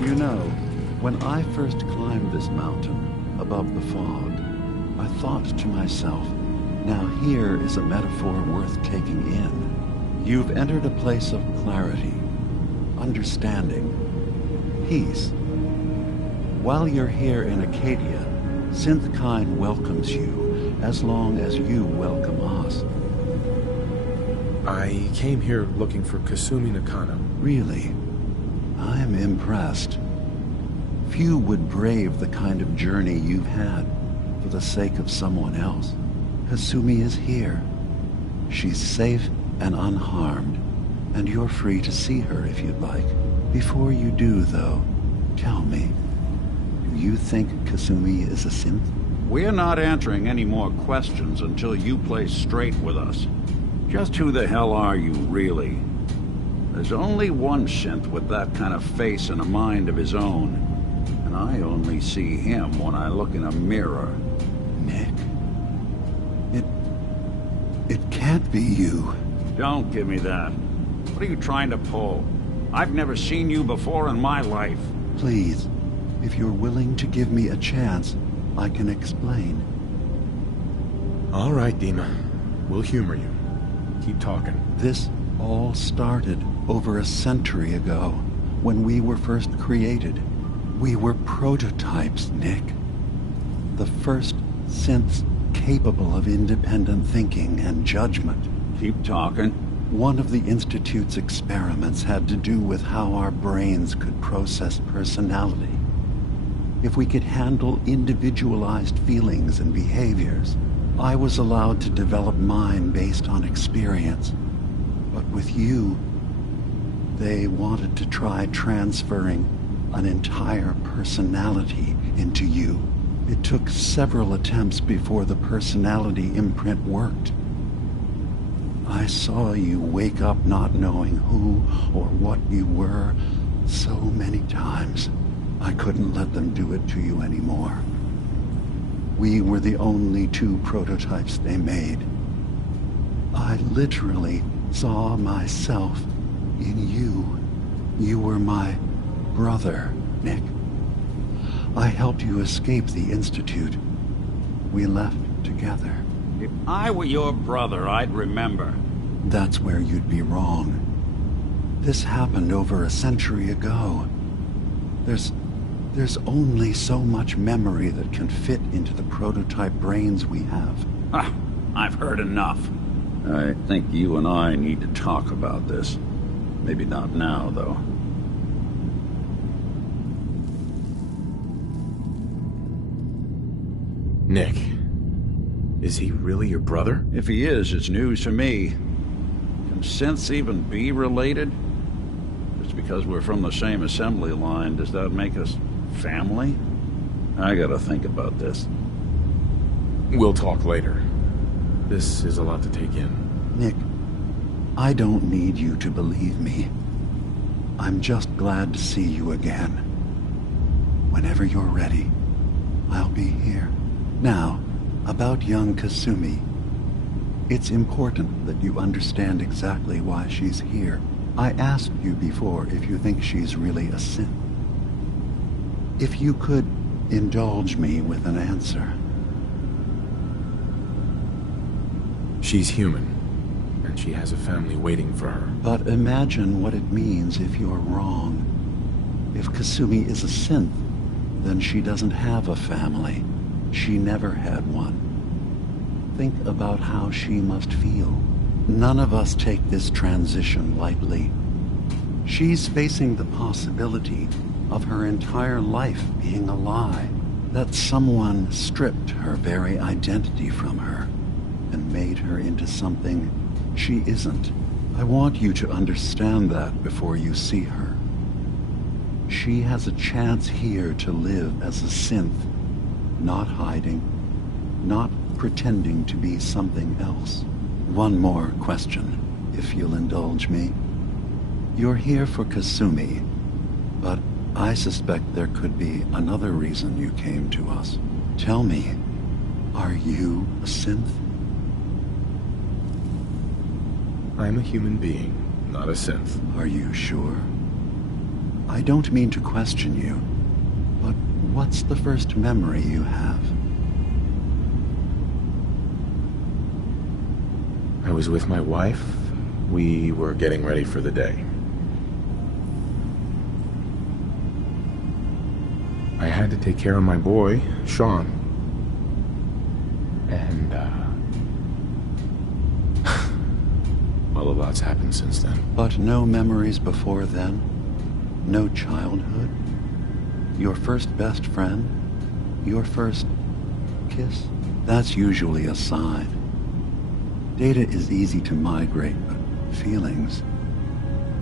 You know, when I first climbed this mountain above the fog, I thought to myself, now here is a metaphor worth taking in. You've entered a place of clarity, understanding, peace. While you're here in Acadia, Synthkind welcomes you as long as you welcome us. I came here looking for Kasumi Nakano. Really? I'm impressed. Few would brave the kind of journey you've had for the sake of someone else. Kasumi is here. She's safe and unharmed, and you're free to see her if you'd like. Before you do, though, tell me, do you think Kasumi is a synth? We're not answering any more questions until you play straight with us. Just who the hell are you, really? There's only one synth with that kind of face and a mind of his own. And I only see him when I look in a mirror. Nick. It can't be you. Don't give me that. What are you trying to pull? I've never seen you before in my life. Please, if you're willing to give me a chance, I can explain. All right, Dima. We'll humor you. Keep talking. This all started over a century ago, when we were first created. We were prototypes, Nick. The first synths capable of independent thinking and judgment. Keep talking. One of the Institute's experiments had to do with how our brains could process personality. If we could handle individualized feelings and behaviors, I was allowed to develop mine based on experience. But with you, they wanted to try transferring an entire personality into you. It took several attempts before the personality imprint worked. I saw you wake up not knowing who or what you were so many times. I couldn't let them do it to you anymore. We were the only two prototypes they made. I literally saw myself in you. You were my brother, Nick. I helped you escape the Institute. We left together. If I were your brother, I'd remember. That's where you'd be wrong. This happened over a century ago. There's only so much memory that can fit into the prototype brains we have. Ah, I've heard enough. I think you and I need to talk about this. Maybe not now, though. Nick, is he really your brother? If he is, it's news to me. Can synths even be related? Just because we're from the same assembly line, does that make us family? I gotta think about this. We'll talk later. This is a lot to take in. Nick, I don't need you to believe me. I'm just glad to see you again. Whenever you're ready, I'll be here. Now, about young Kasumi. It's important that you understand exactly why she's here. I asked you before if you think she's really a synth. If you could indulge me with an answer. She's human, and she has a family waiting for her. But imagine what it means if you're wrong. If Kasumi is a synth, then she doesn't have a family. She never had one. Think about how she must feel. None of us take this transition lightly. She's facing the possibility of her entire life being a lie, that someone stripped her very identity from her and made her into something she isn't. I want you to understand that before you see her. She has a chance here to live as a synth, not hiding, not pretending to be something else. One more question, if you'll indulge me. You're here for Kasumi, but I suspect there could be another reason you came to us. Tell me, are you a synth? I'm a human being, not a synth. Are you sure? I don't mean to question you, but what's the first memory you have? I was with my wife. We were getting ready for the day. I had to take care of my boy, Sean. And, well, a lot's happened since then. But no memories before then? No childhood? Your first best friend? Your first kiss? That's usually a sign. Data is easy to migrate, but feelings,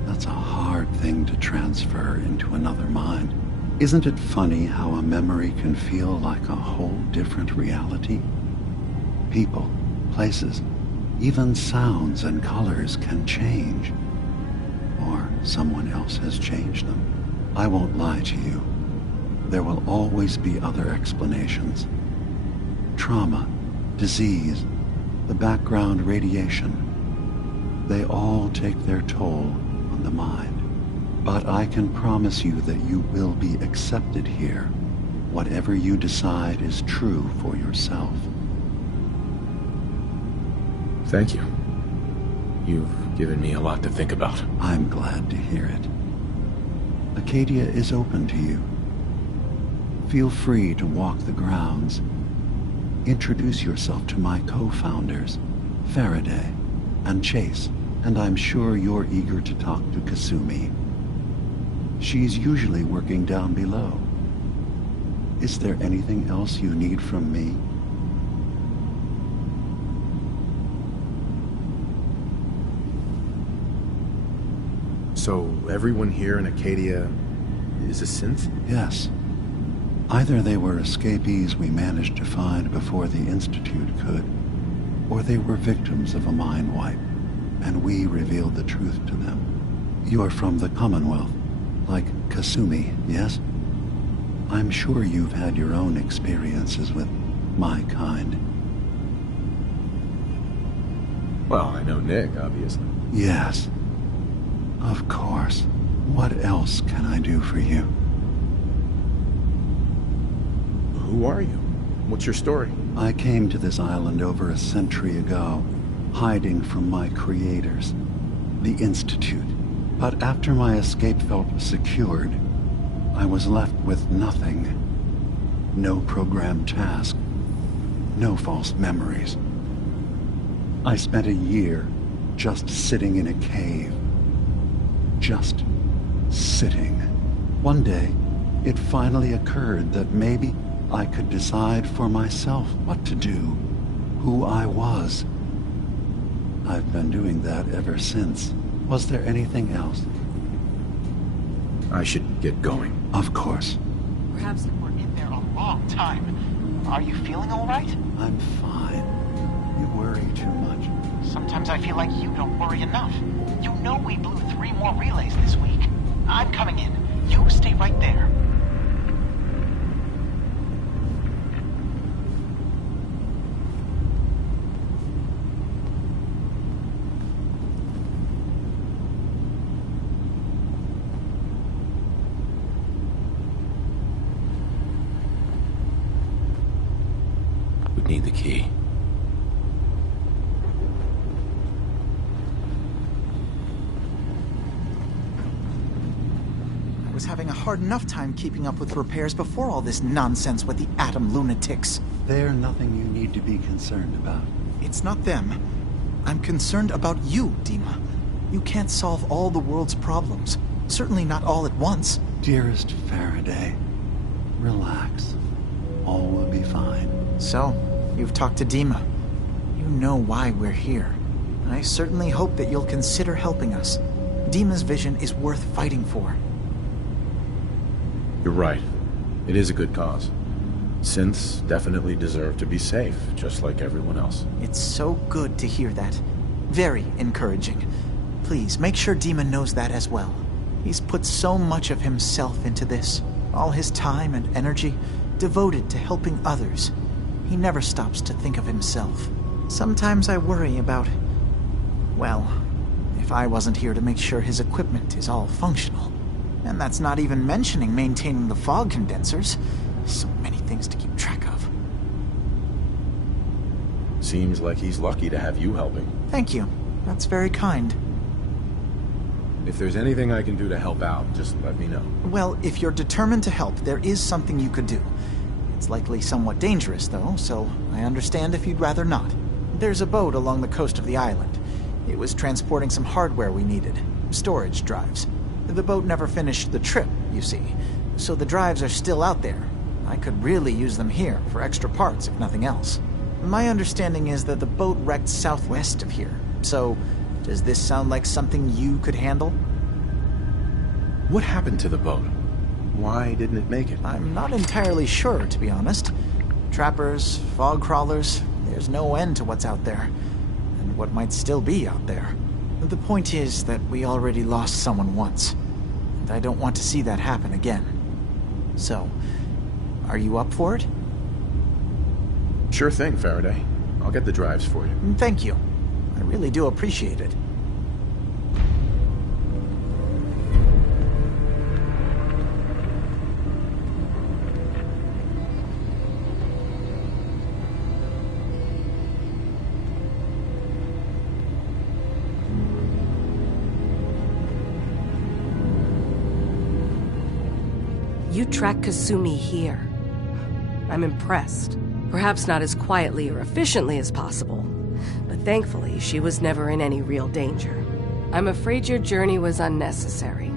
that's a hard thing to transfer into another mind. Isn't it funny how a memory can feel like a whole different reality? People, places, even sounds and colors can change. Or someone else has changed them. I won't lie to you. There will always be other explanations. Trauma, disease, the background radiation. They all take their toll on the mind. But I can promise you that you will be accepted here. Whatever you decide is true for yourself. Thank you. You've given me a lot to think about. I'm glad to hear it. Acadia is open to you. Feel free to walk the grounds. Introduce yourself to my co-founders, Faraday and Chase, and I'm sure you're eager to talk to Kasumi. She's usually working down below. Is there anything else you need from me? So everyone here in Acadia is a synth? Yes. Either they were escapees we managed to find before the Institute could, or they were victims of a mind wipe, and we revealed the truth to them. You're from the Commonwealth, like Kasumi, yes? I'm sure you've had your own experiences with my kind. Well, I know Nick, obviously. Yes. Of course. What else can I do for you? Who are you? What's your story? I came to this island over a century ago, hiding from my creators, the Institute. But after my escape felt secured, I was left with nothing. No programmed task. No false memories. I spent a year just sitting in a cave. Just sitting. One day, it finally occurred that maybe I could decide for myself what to do, who I was. I've been doing that ever since. Was there anything else? I should get going. Of course. Perhaps we're in there a long time. Are you feeling all right? I'm fine. You worry too much. Sometimes I feel like you don't worry enough. You know we blew 3 more relays this week. I'm coming in. You stay right there. Would need the key. I was having a hard enough time keeping up with repairs before all this nonsense with the Atom lunatics. They're nothing you need to be concerned about. It's not them. I'm concerned about you, Dima. You can't solve all the world's problems. Certainly not all at once. Dearest Faraday, relax. All will be fine. So, you've talked to Dima. You know why we're here. I certainly hope that you'll consider helping us. Dima's vision is worth fighting for. You're right. It is a good cause. Synths definitely deserve to be safe, just like everyone else. It's so good to hear that. Very encouraging. Please, make sure Dima knows that as well. He's put so much of himself into this. All his time and energy devoted to helping others. He never stops to think of himself. Sometimes I worry about... well, if I wasn't here to make sure his equipment is all functional. And that's not even mentioning maintaining the fog condensers. So many things to keep track of. Seems like he's lucky to have you helping. Thank you. That's very kind. If there's anything I can do to help out, just let me know. Well, if you're determined to help, there is something you could do. It's likely somewhat dangerous, though, so I understand if you'd rather not. There's a boat along the coast of the island. It was transporting some hardware we needed. Storage drives. The boat never finished the trip, you see, so the drives are still out there. I could really use them here for extra parts, if nothing else. My understanding is that the boat wrecked southwest of here, so does this sound like something you could handle? What happened to the boat? Why didn't it make it? I'm not entirely sure, to be honest. Trappers, fog crawlers, there's no end to what's out there, and what might still be out there. The point is that we already lost someone once, and I don't want to see that happen again. So, are you up for it? Sure thing, Faraday. I'll get the drives for you. Thank you. I really do appreciate it. You track Kasumi here. I'm impressed. Perhaps not as quietly or efficiently as possible, but thankfully she was never in any real danger. I'm afraid your journey was unnecessary.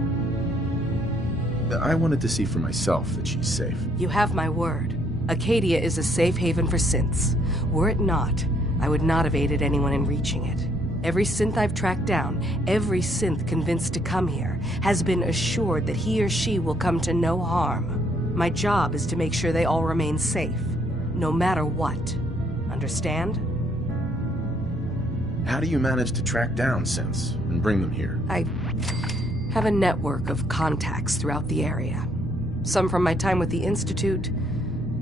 I wanted to see for myself that she's safe. You have my word. Acadia is a safe haven for synths. Were it not, I would not have aided anyone in reaching it. Every synth I've tracked down, every synth convinced to come here, has been assured that he or she will come to no harm. My job is to make sure they all remain safe, no matter what. Understand? How do you manage to track down synths and bring them here? I have a network of contacts throughout the area. Some from my time with the Institute,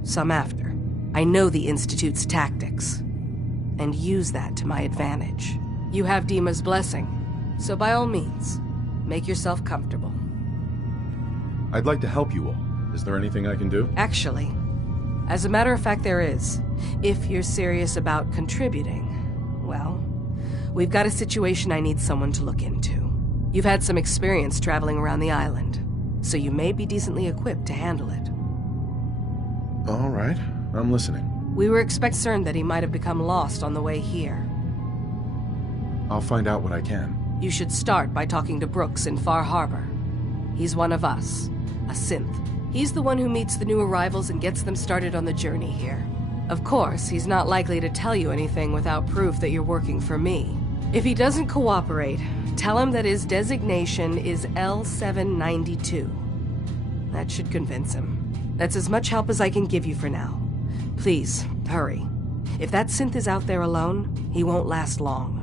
some after. I know the Institute's tactics, and use that to my advantage. You have Dima's blessing, so by all means, make yourself comfortable. I'd like to help you all. Is there anything I can do? Actually, as a matter of fact, there is. If you're serious about contributing, well, we've got a situation I need someone to look into. You've had some experience traveling around the island, so you may be decently equipped to handle it. All right, I'm listening. We were concerned that he might have become lost on the way here. I'll find out what I can. You should start by talking to Brooks in Far Harbor. He's one of us, a synth. He's the one who meets the new arrivals and gets them started on the journey here. Of course, he's not likely to tell you anything without proof that you're working for me. If he doesn't cooperate, tell him that his designation is L792. That should convince him. That's as much help as I can give you for now. Please, hurry. If that synth is out there alone, he won't last long.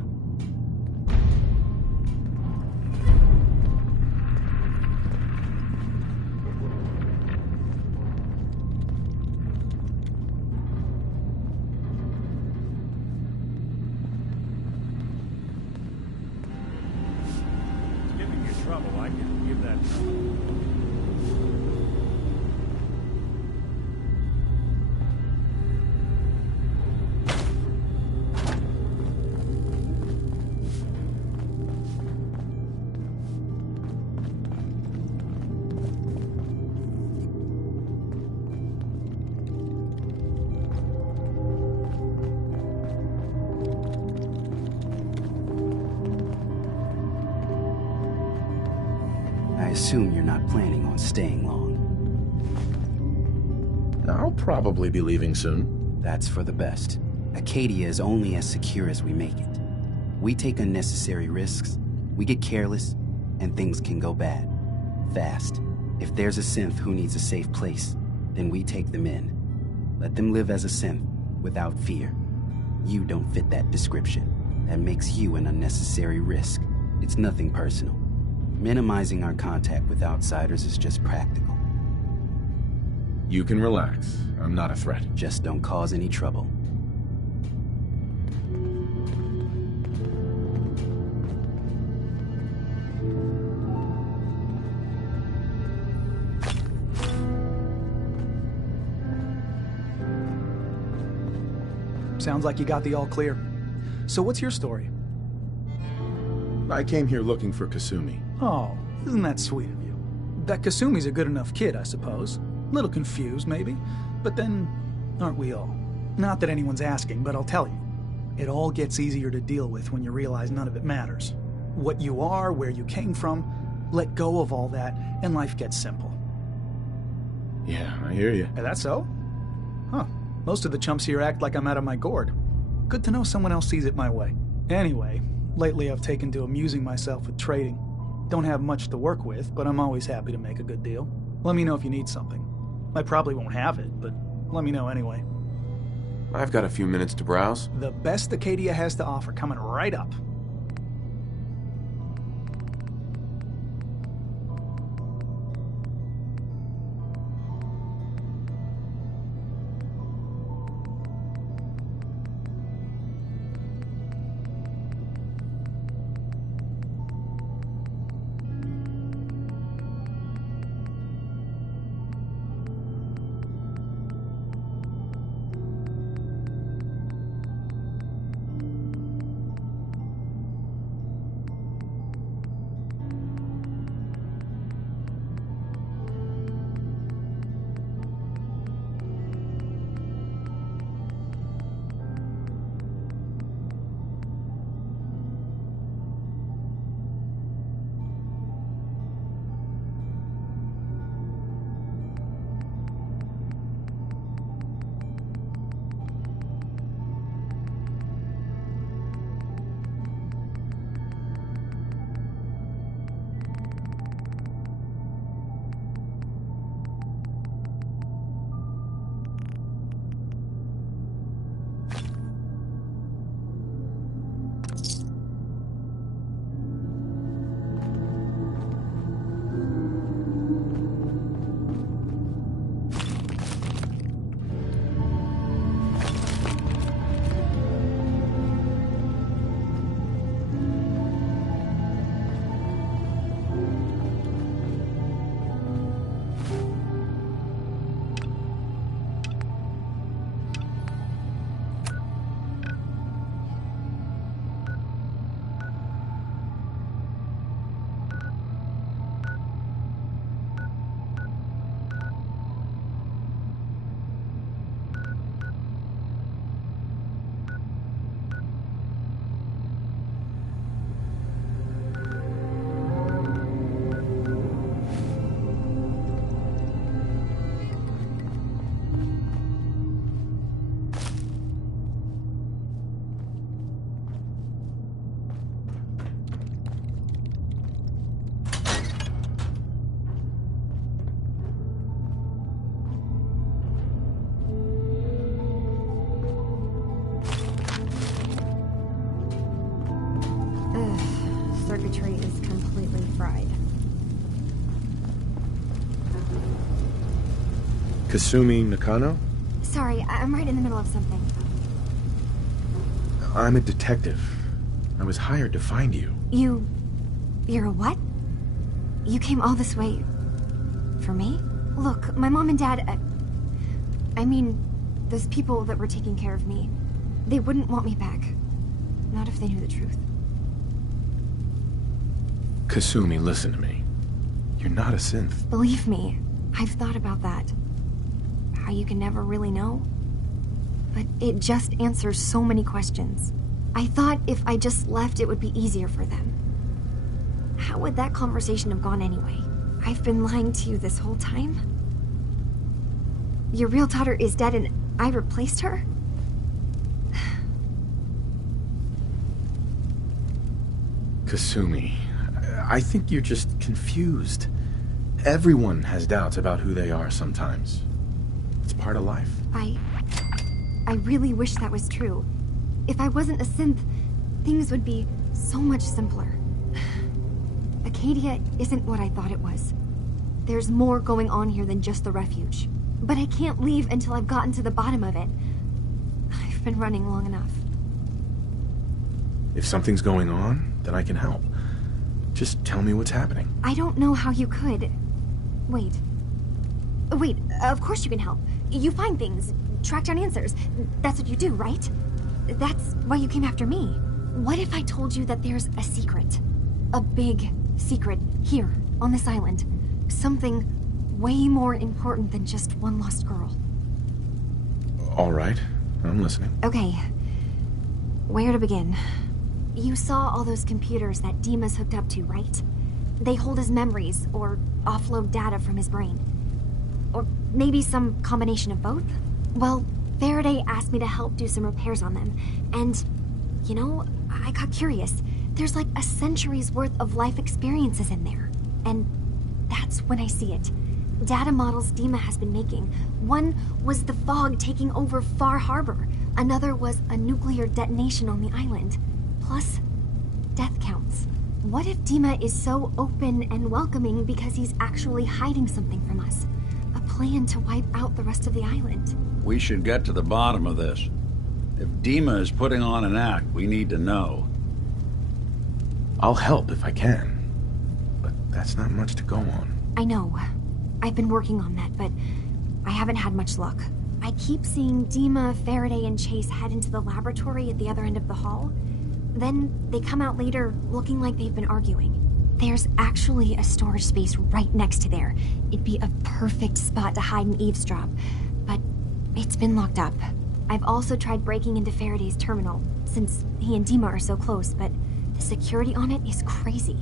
I assume you're not planning on staying long. I'll probably be leaving soon. That's for the best. Acadia is only as secure as we make it. We take unnecessary risks, we get careless, and things can go bad. Fast. If there's a synth who needs a safe place, then we take them in. Let them live as a synth, without fear. You don't fit that description. That makes you an unnecessary risk. It's nothing personal. Minimizing our contact with outsiders is just practical. You can relax. I'm not a threat. Just don't cause any trouble. Sounds like you got the all clear. So what's your story? I came here looking for Kasumi. Oh, isn't that sweet of you? That Kasumi's a good enough kid, I suppose. Little confused, maybe. But then, aren't we all? Not that anyone's asking, but I'll tell you. It all gets easier to deal with when you realize none of it matters. What you are, where you came from, let go of all that, and life gets simple. Yeah, I hear you. Is that so? Huh. Most of the chumps here act like I'm out of my gourd. Good to know someone else sees it my way. Anyway, lately I've taken to amusing myself with trading. Don't have much to work with, but I'm always happy to make a good deal. Let me know if you need something. I probably won't have it, but let me know anyway. I've got a few minutes to browse. The best Acadia has to offer coming right up. Circuitry is completely fried. Kasumi Nakano? Sorry, I'm right in the middle of something. I'm a detective. I was hired to find you. You're a what? You came all this way... for me? Look, my mom and dad... I mean, those people that were taking care of me, they wouldn't want me back. Not if they knew the truth. Kasumi, listen to me. You're not a synth. Believe me, I've thought about that. How you can never really know. But it just answers so many questions. I thought if I just left, it would be easier for them. How would that conversation have gone anyway? I've been lying to you this whole time? Your real daughter is dead and I replaced her? Kasumi, I think you're just confused. Everyone has doubts about who they are sometimes. It's part of life. I really wish that was true. If I wasn't a synth, things would be so much simpler. Acadia isn't what I thought it was. There's more going on here than just the refuge. But I can't leave until I've gotten to the bottom of it. I've been running long enough. If something's going on, then I can help. Just tell me what's happening. I don't know how you could. Wait, of course you can help. You find things, track down answers. That's what you do, right? That's why you came after me. What if I told you that there's a secret? A big, secret, here, on this island. Something way more important than just one lost girl. All right, I'm listening. Okay, where to begin? You saw all those computers that Dima's hooked up to, right? They hold his memories, or offload data from his brain. Or maybe some combination of both? Well, Faraday asked me to help do some repairs on them, and, you know, I got curious. There's like a century's worth of life experiences in there. And that's when I see it. Data models Dima has been making. One was the fog taking over Far Harbor. Another was a nuclear detonation on the island. Plus, death counts. What if Dima is so open and welcoming because he's actually hiding something from us? A plan to wipe out the rest of the island. We should get to the bottom of this. If Dima is putting on an act, we need to know. I'll help if I can. But that's not much to go on. I know. I've been working on that, but I haven't had much luck. I keep seeing Dima, Faraday, and Chase head into the laboratory at the other end of the hall. Then they come out later looking like they've been arguing. There's actually a storage space right next to there. It'd be a perfect spot to hide and eavesdrop, but it's been locked up. I've also tried breaking into Faraday's terminal, since he and Dima are so close, but the security on it is crazy.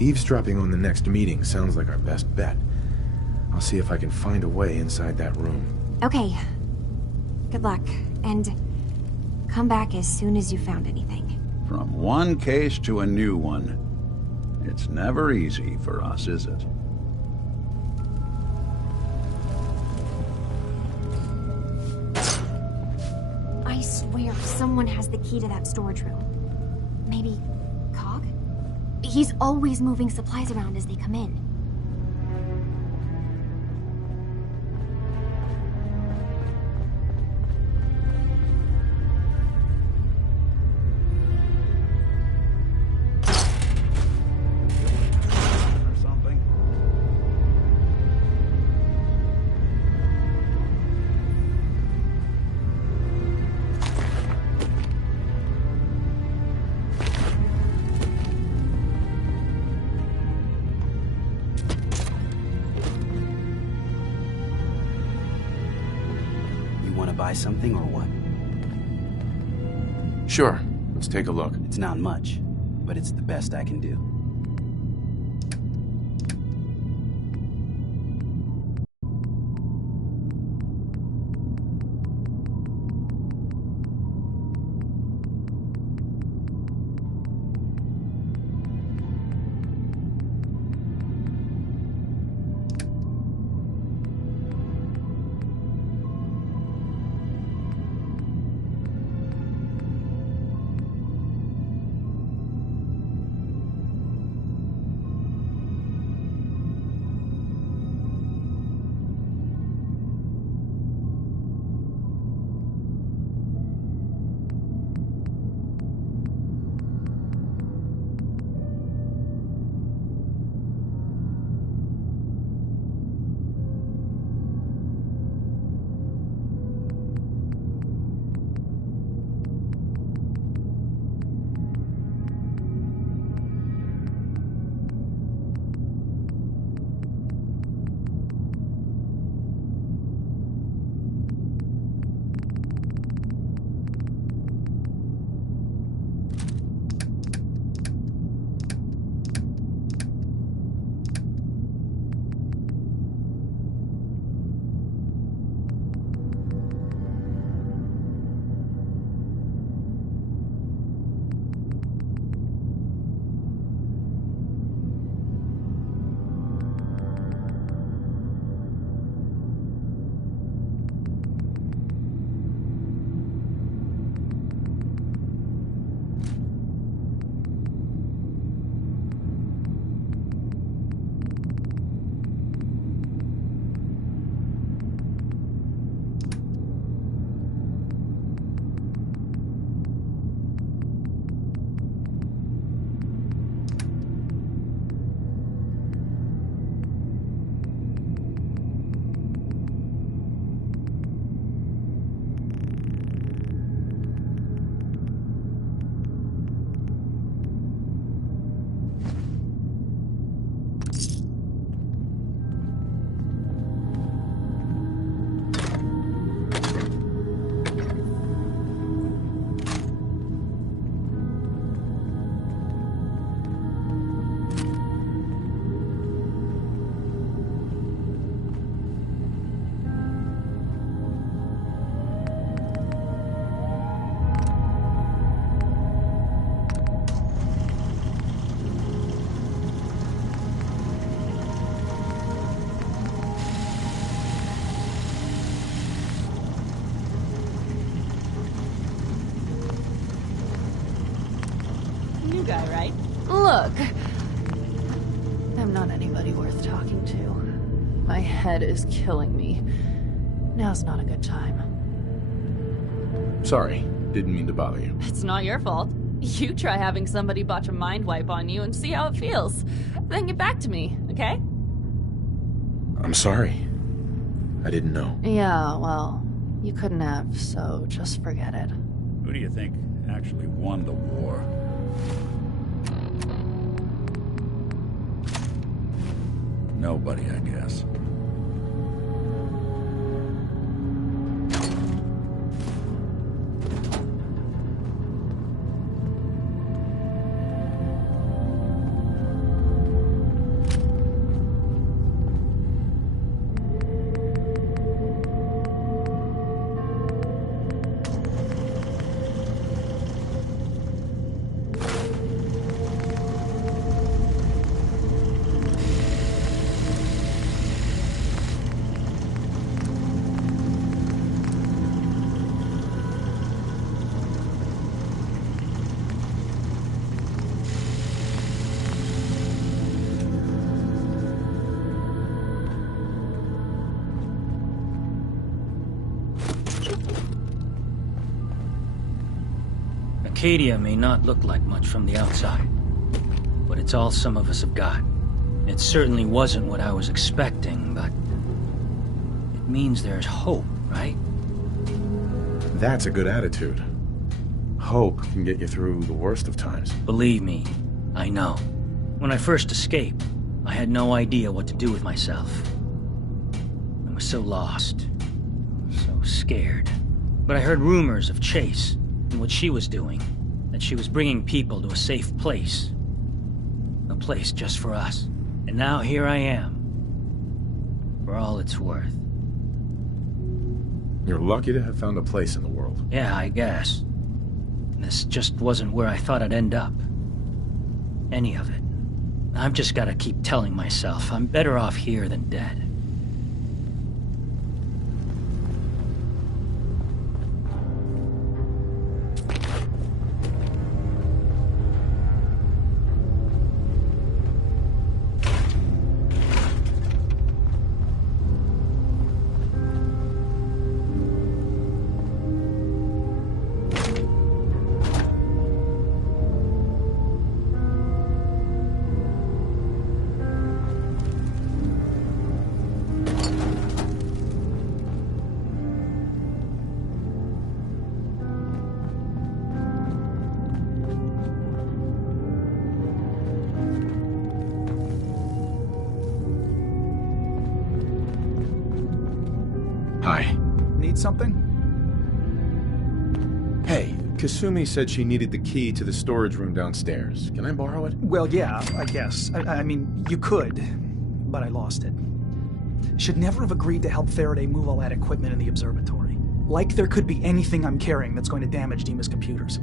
Eavesdropping on the next meeting sounds like our best bet. I'll see if I can find a way inside that room. Okay. Good luck, and come back as soon as you found anything. From one case to a new one. It's never easy for us, is it? I swear someone has the key to that storage room. Maybe Cog? He's always moving supplies around as they come in. Something or what? Sure, let's take a look. It's not much, but it's the best I can do. new guy, right? Look, I'm not anybody worth talking to. My head is killing me. Now's not a good time. Sorry, didn't mean to bother you. It's not your fault. You try having somebody botch a mind wipe on you and see how it feels. Then get back to me, okay? I'm sorry. I didn't know. Yeah, well, you couldn't have, so just forget it. Who do you think actually won the war? Nobody, I guess. Acadia may not look like much from the outside, but it's all some of us have got. It certainly wasn't what I was expecting, but it means there's hope, right? That's a good attitude. Hope can get you through the worst of times. Believe me, I know. When I first escaped, I had no idea what to do with myself. I was so lost, so scared. But I heard rumors of Chase and what she was doing, that she was bringing people to a safe place. A place just for us. And now here I am, for all it's worth. You're lucky to have found a place in the world. Yeah, I guess. This just wasn't where I thought I'd end up. Any of it. I've just gotta keep telling myself I'm better off here than dead. Hi. Need something? Hey, Kasumi said she needed the key to the storage room downstairs. Can I borrow it? Well, yeah, I guess. I mean, you could, but I lost it. Should never have agreed to help Faraday move all that equipment in the observatory. Like there could be anything I'm carrying that's going to damage Dima's computers.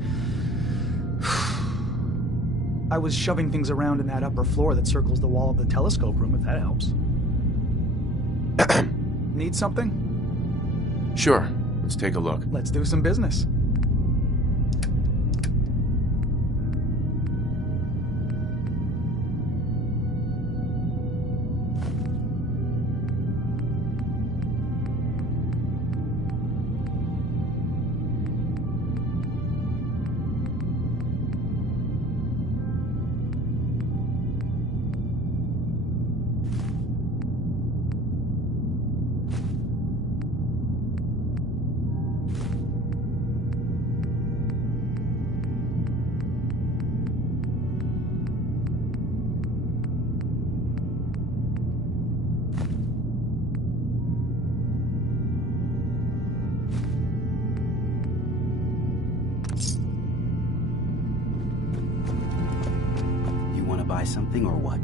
I was shoving things around in that upper floor that circles the wall of the telescope room, if that helps. Need something? Sure. Let's take a look. Let's do some business. Buy something or what?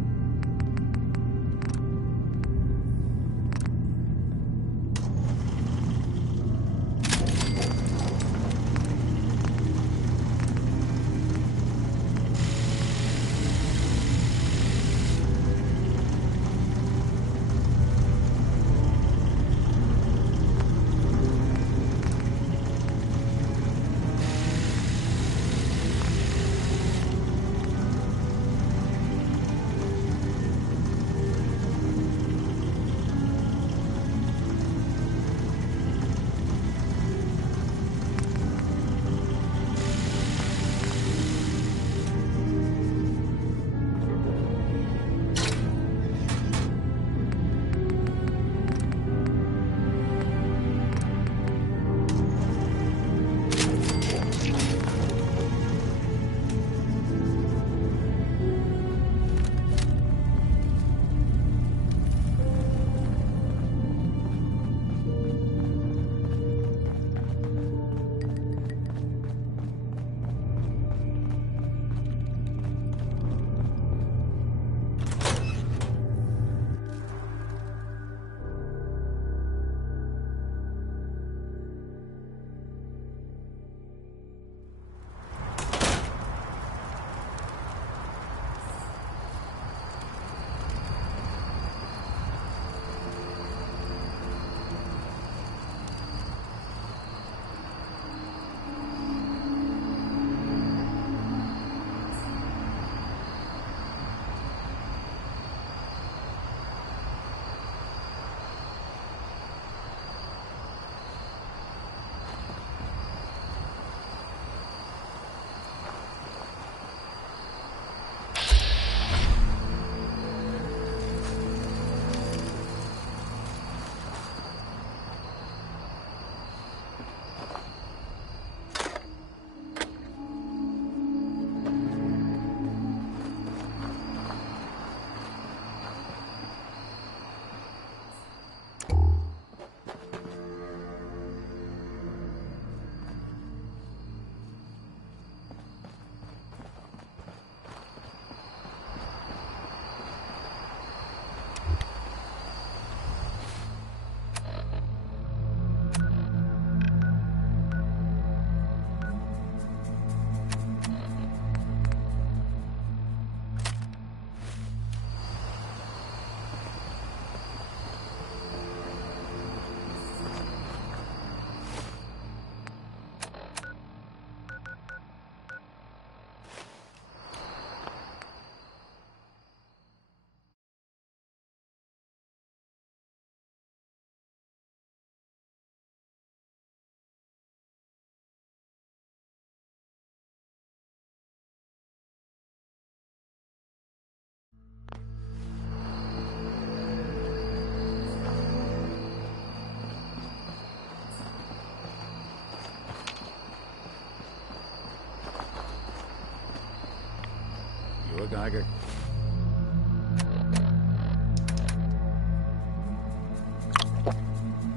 Tiger.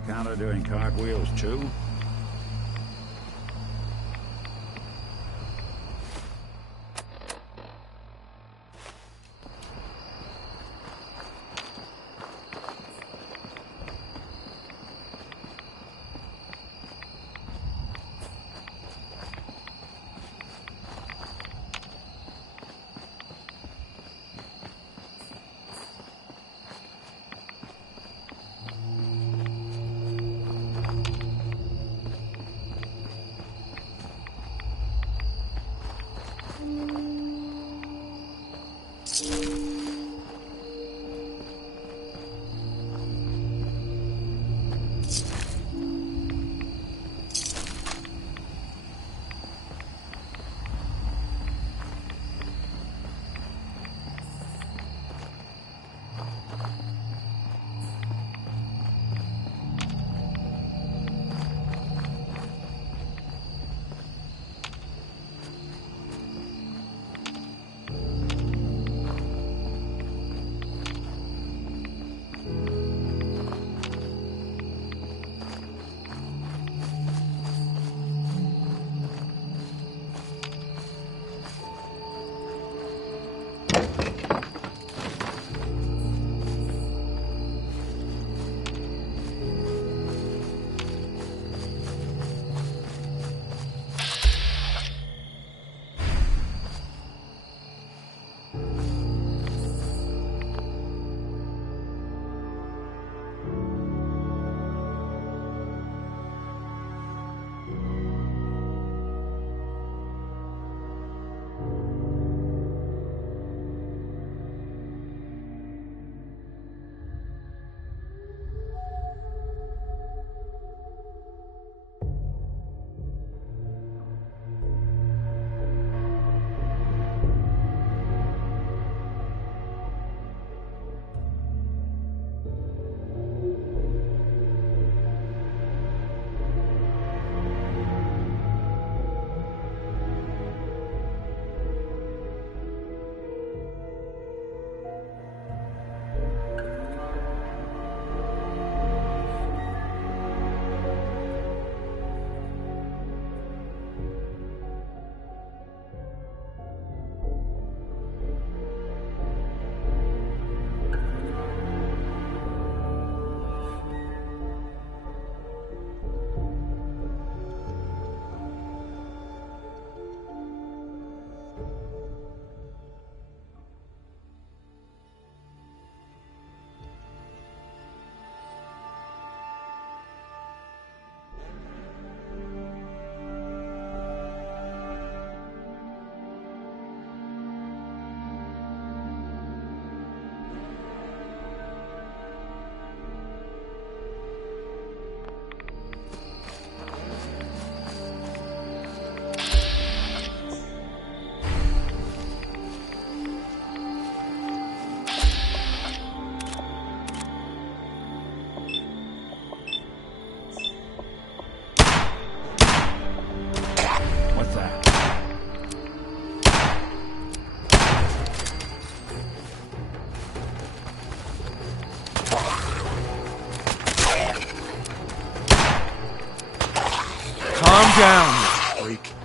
Counter doing cartwheels too? down, you freak.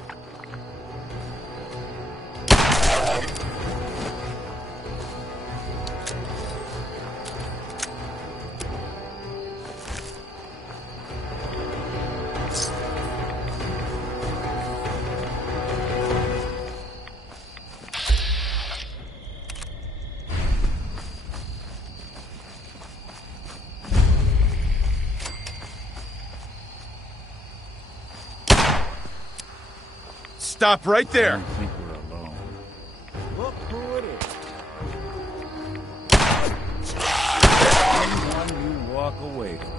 Stop right there! I don't think we're alone. Look who it is. Anyone you walk away from.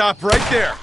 Stop right there!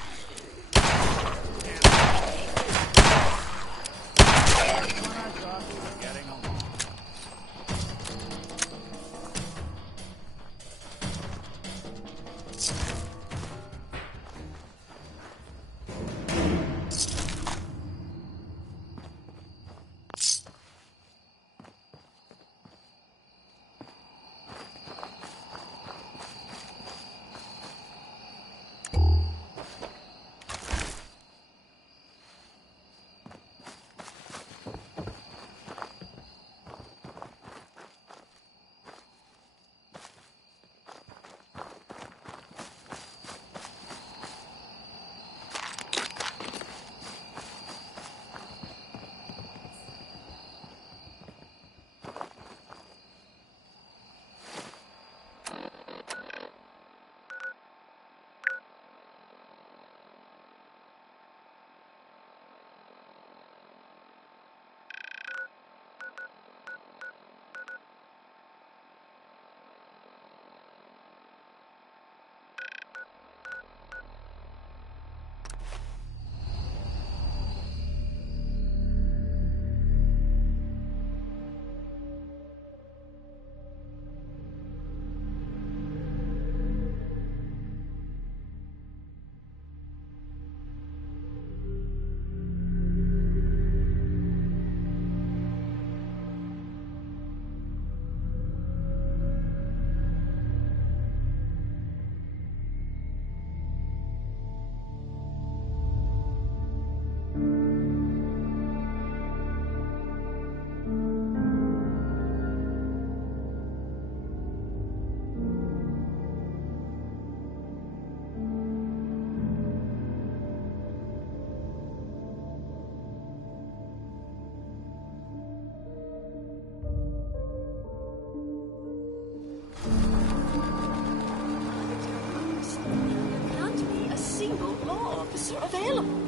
Available.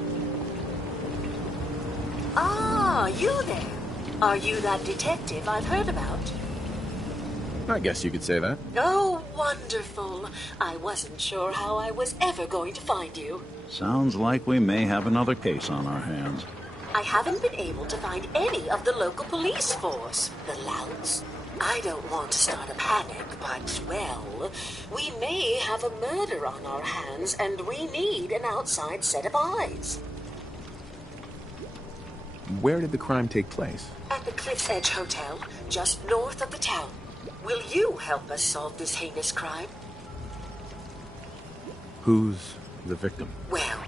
Ah, you there. Are you that detective I've heard about? I guess you could say that. Oh, wonderful. I wasn't sure how I was ever going to find you. Sounds like we may have another case on our hands. I haven't been able to find any of the local police force. The louts. I don't want to start a panic, but, well, we may have a murder on our hands, and we need an outside set of eyes. Where did the crime take place? At the Cliff's Edge Hotel, just north of the town. Will you help us solve this heinous crime? Who's the victim? Well,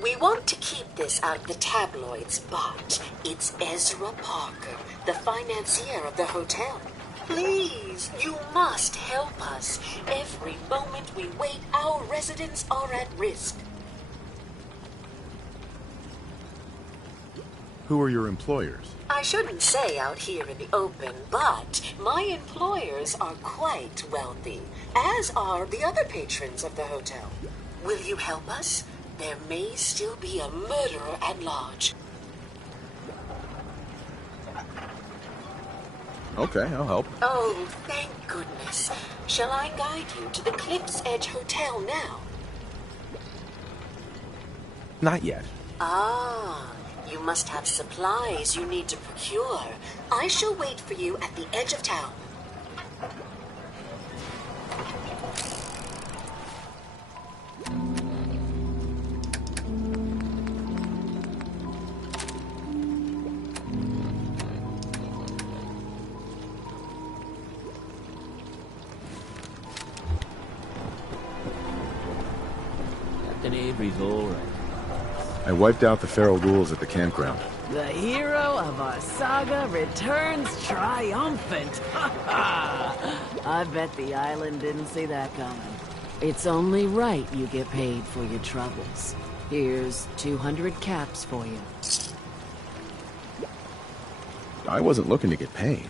we want to keep this out of the tabloids, but it's Ezra Parker, the financier of the hotel. Please, you must help us. Every moment we wait, our residents are at risk. Who are your employers? I shouldn't say out here in the open, but my employers are quite wealthy, as are the other patrons of the hotel. Will you help us? There may still be a murderer at large. Okay, I'll help. Oh, thank goodness. Shall I guide you to the Cliff's Edge Hotel now? Not yet. Ah, you must have supplies you need to procure. I shall wait for you at the edge of town. Captain Avery's all right. I wiped out the feral ghouls at the campground. The hero of our saga returns triumphant. I bet the island didn't see that coming. It's only right you get paid for your troubles. Here's 200 caps for you. I wasn't looking to get paid.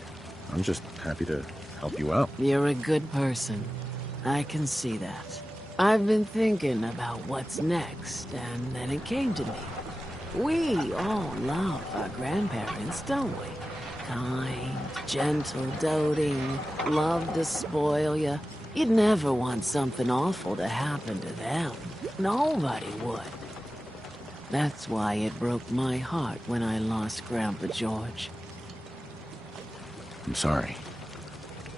I'm just happy to help you out. You're a good person. I can see that. I've been thinking about what's next, and then it came to me. We all love our grandparents, don't we? Kind, gentle, doting, love to spoil you. You'd never want something awful to happen to them. Nobody would. That's why it broke my heart when I lost Grandpa George. I'm sorry.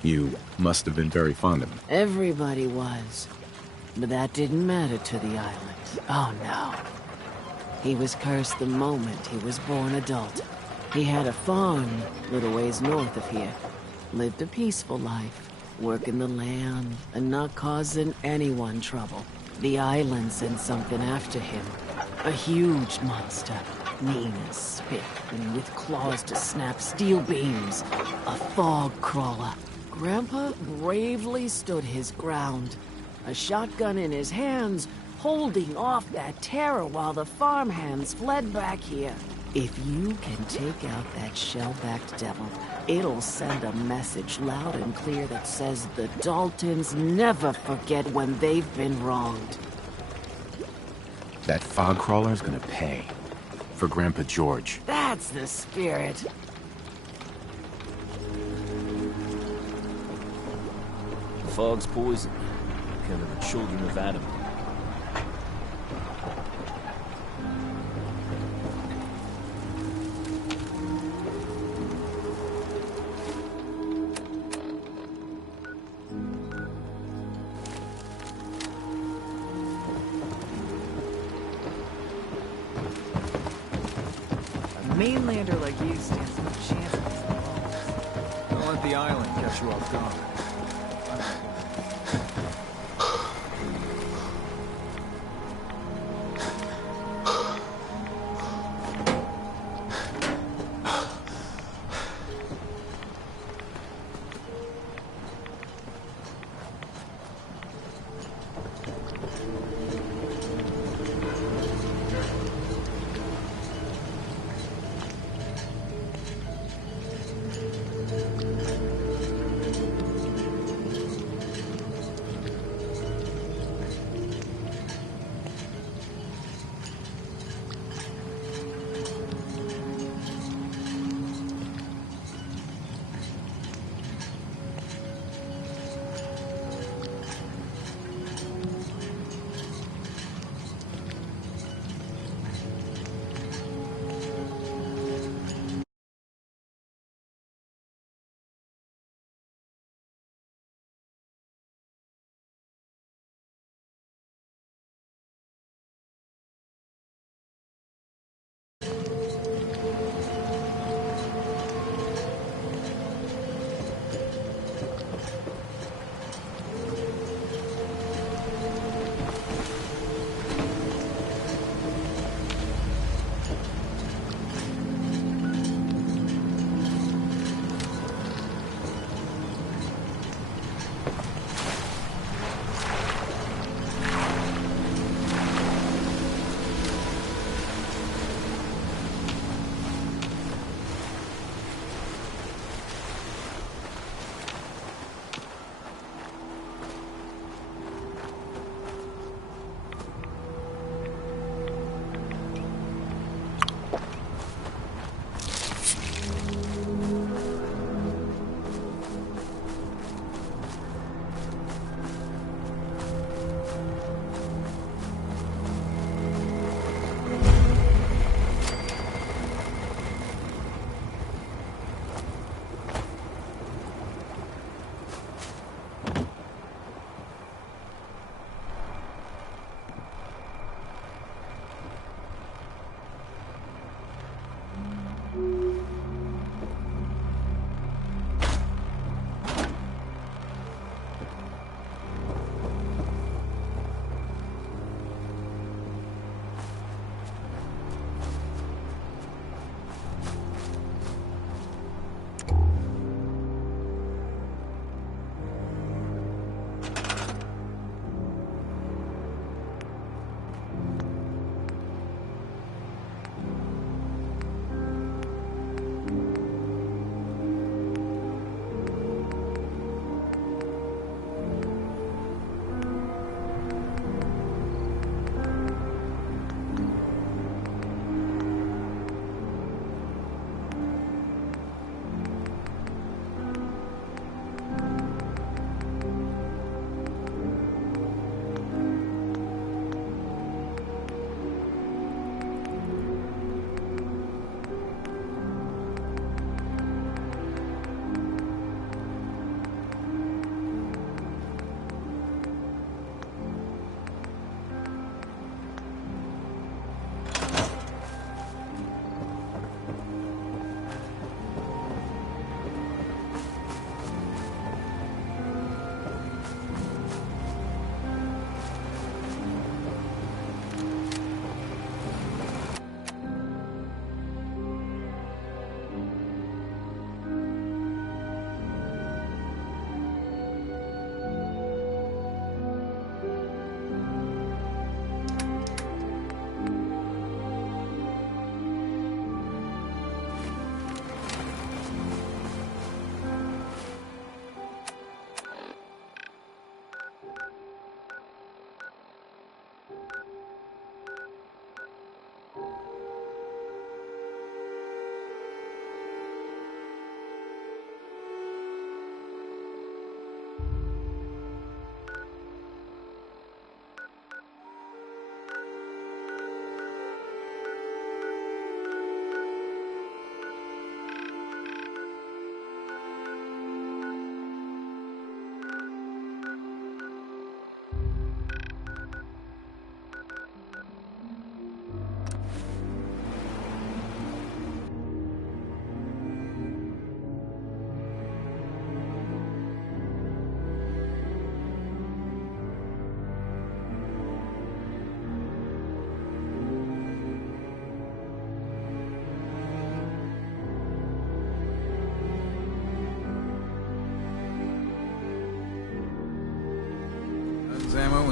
You must have been very fond of him. Everybody was. But that didn't matter to the island. Oh no. He was cursed the moment he was born adult. He had a farm, little ways north of here. Lived a peaceful life, working the land and not causing anyone trouble. The island sent something after him. A huge monster, mean as spit and with claws to snap steel beams. A fog crawler. Grandpa bravely stood his ground. A shotgun in his hands, holding off that terror while the farmhands fled back here. If you can take out that shell-backed devil, it'll send a message loud and clear that says the Daltons never forget when they've been wronged. That fog crawler's gonna pay. For Grandpa George. That's the spirit. The fog's poison, killing the children of Adam. Mainlander like you stands no chance against the Balls. Don't let the island catch you off guard.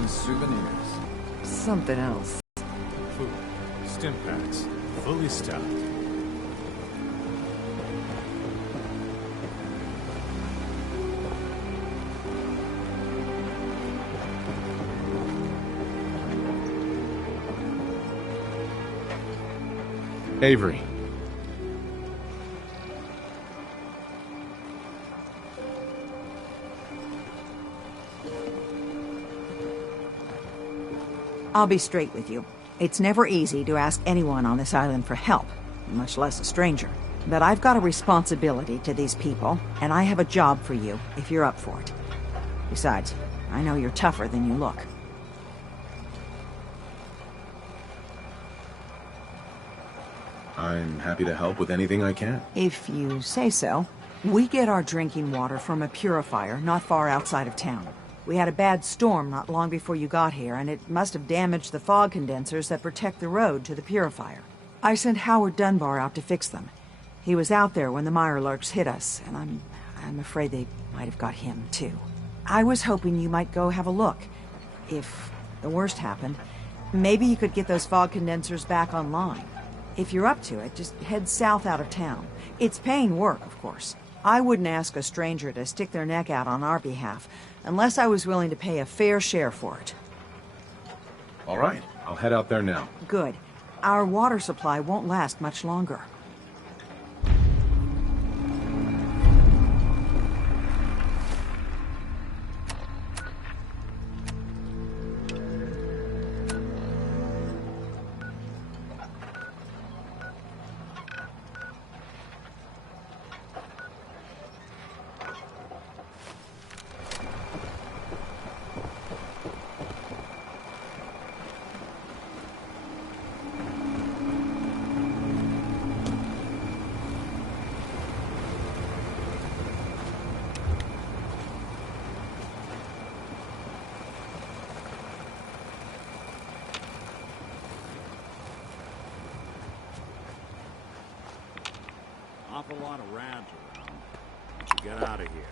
souvenirs. Something else. Food. Stim packs. Fully stocked. Avery. I'll be straight with you. It's never easy to ask anyone on this island for help, much less a stranger. But I've got a responsibility to these people, and I have a job for you, if you're up for it. Besides, I know you're tougher than you look. I'm happy to help with anything I can. If you say so. We get our drinking water from a purifier not far outside of town. We had a bad storm not long before you got here, and it must have damaged the fog condensers that protect the road to the purifier. I sent Howard Dunbar out to fix them. He was out there when the Mirelurks hit us, and I'm afraid they might have got him, too. I was hoping you might go have a look. If the worst happened, maybe you could get those fog condensers back online. If you're up to it, just head south out of town. It's paying work, of course. I wouldn't ask a stranger to stick their neck out on our behalf, unless I was willing to pay a fair share for it. All right, I'll head out there now. Good. Our water supply won't last much longer. Awful lot of rats around. We should get out of here.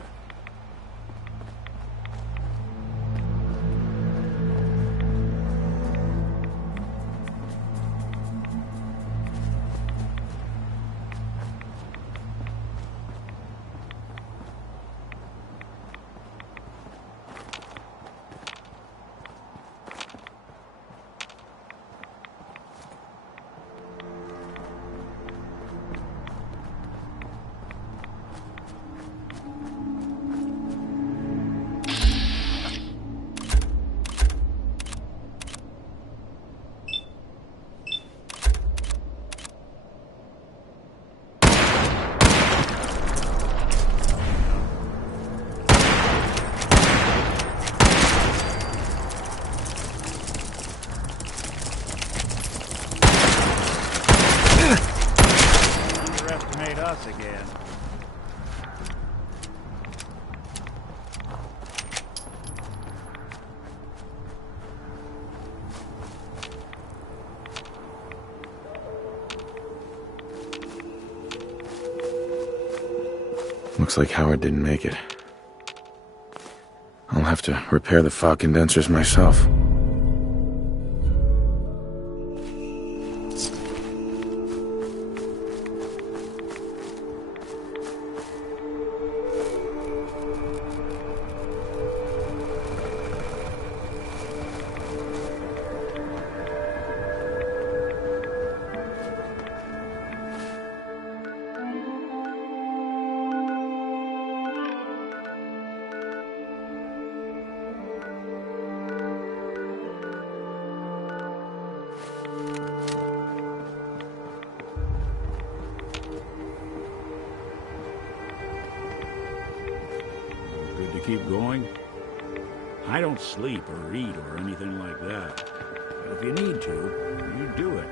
Underestimate us again. Looks like Howard didn't make it. I'll have to repair the fog condensers myself. Keep going? I don't sleep or eat or anything like that. But if you need to, you do it.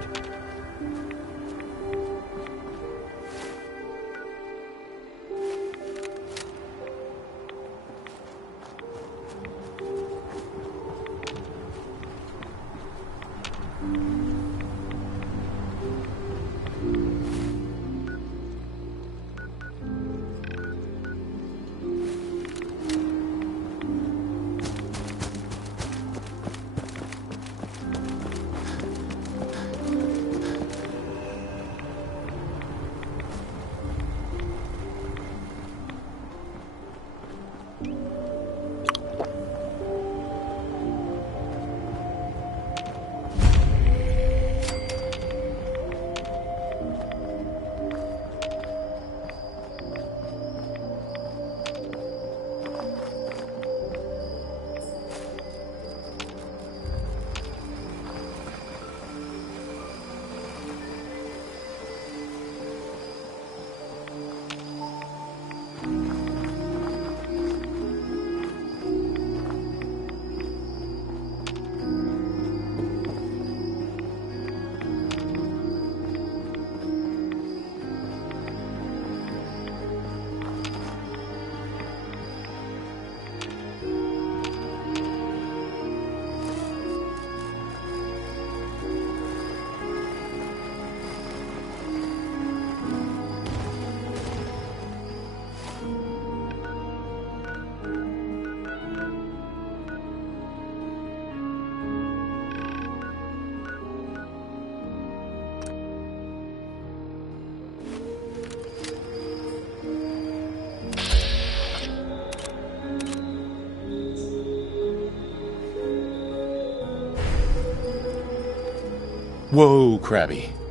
Whoa, Krabby.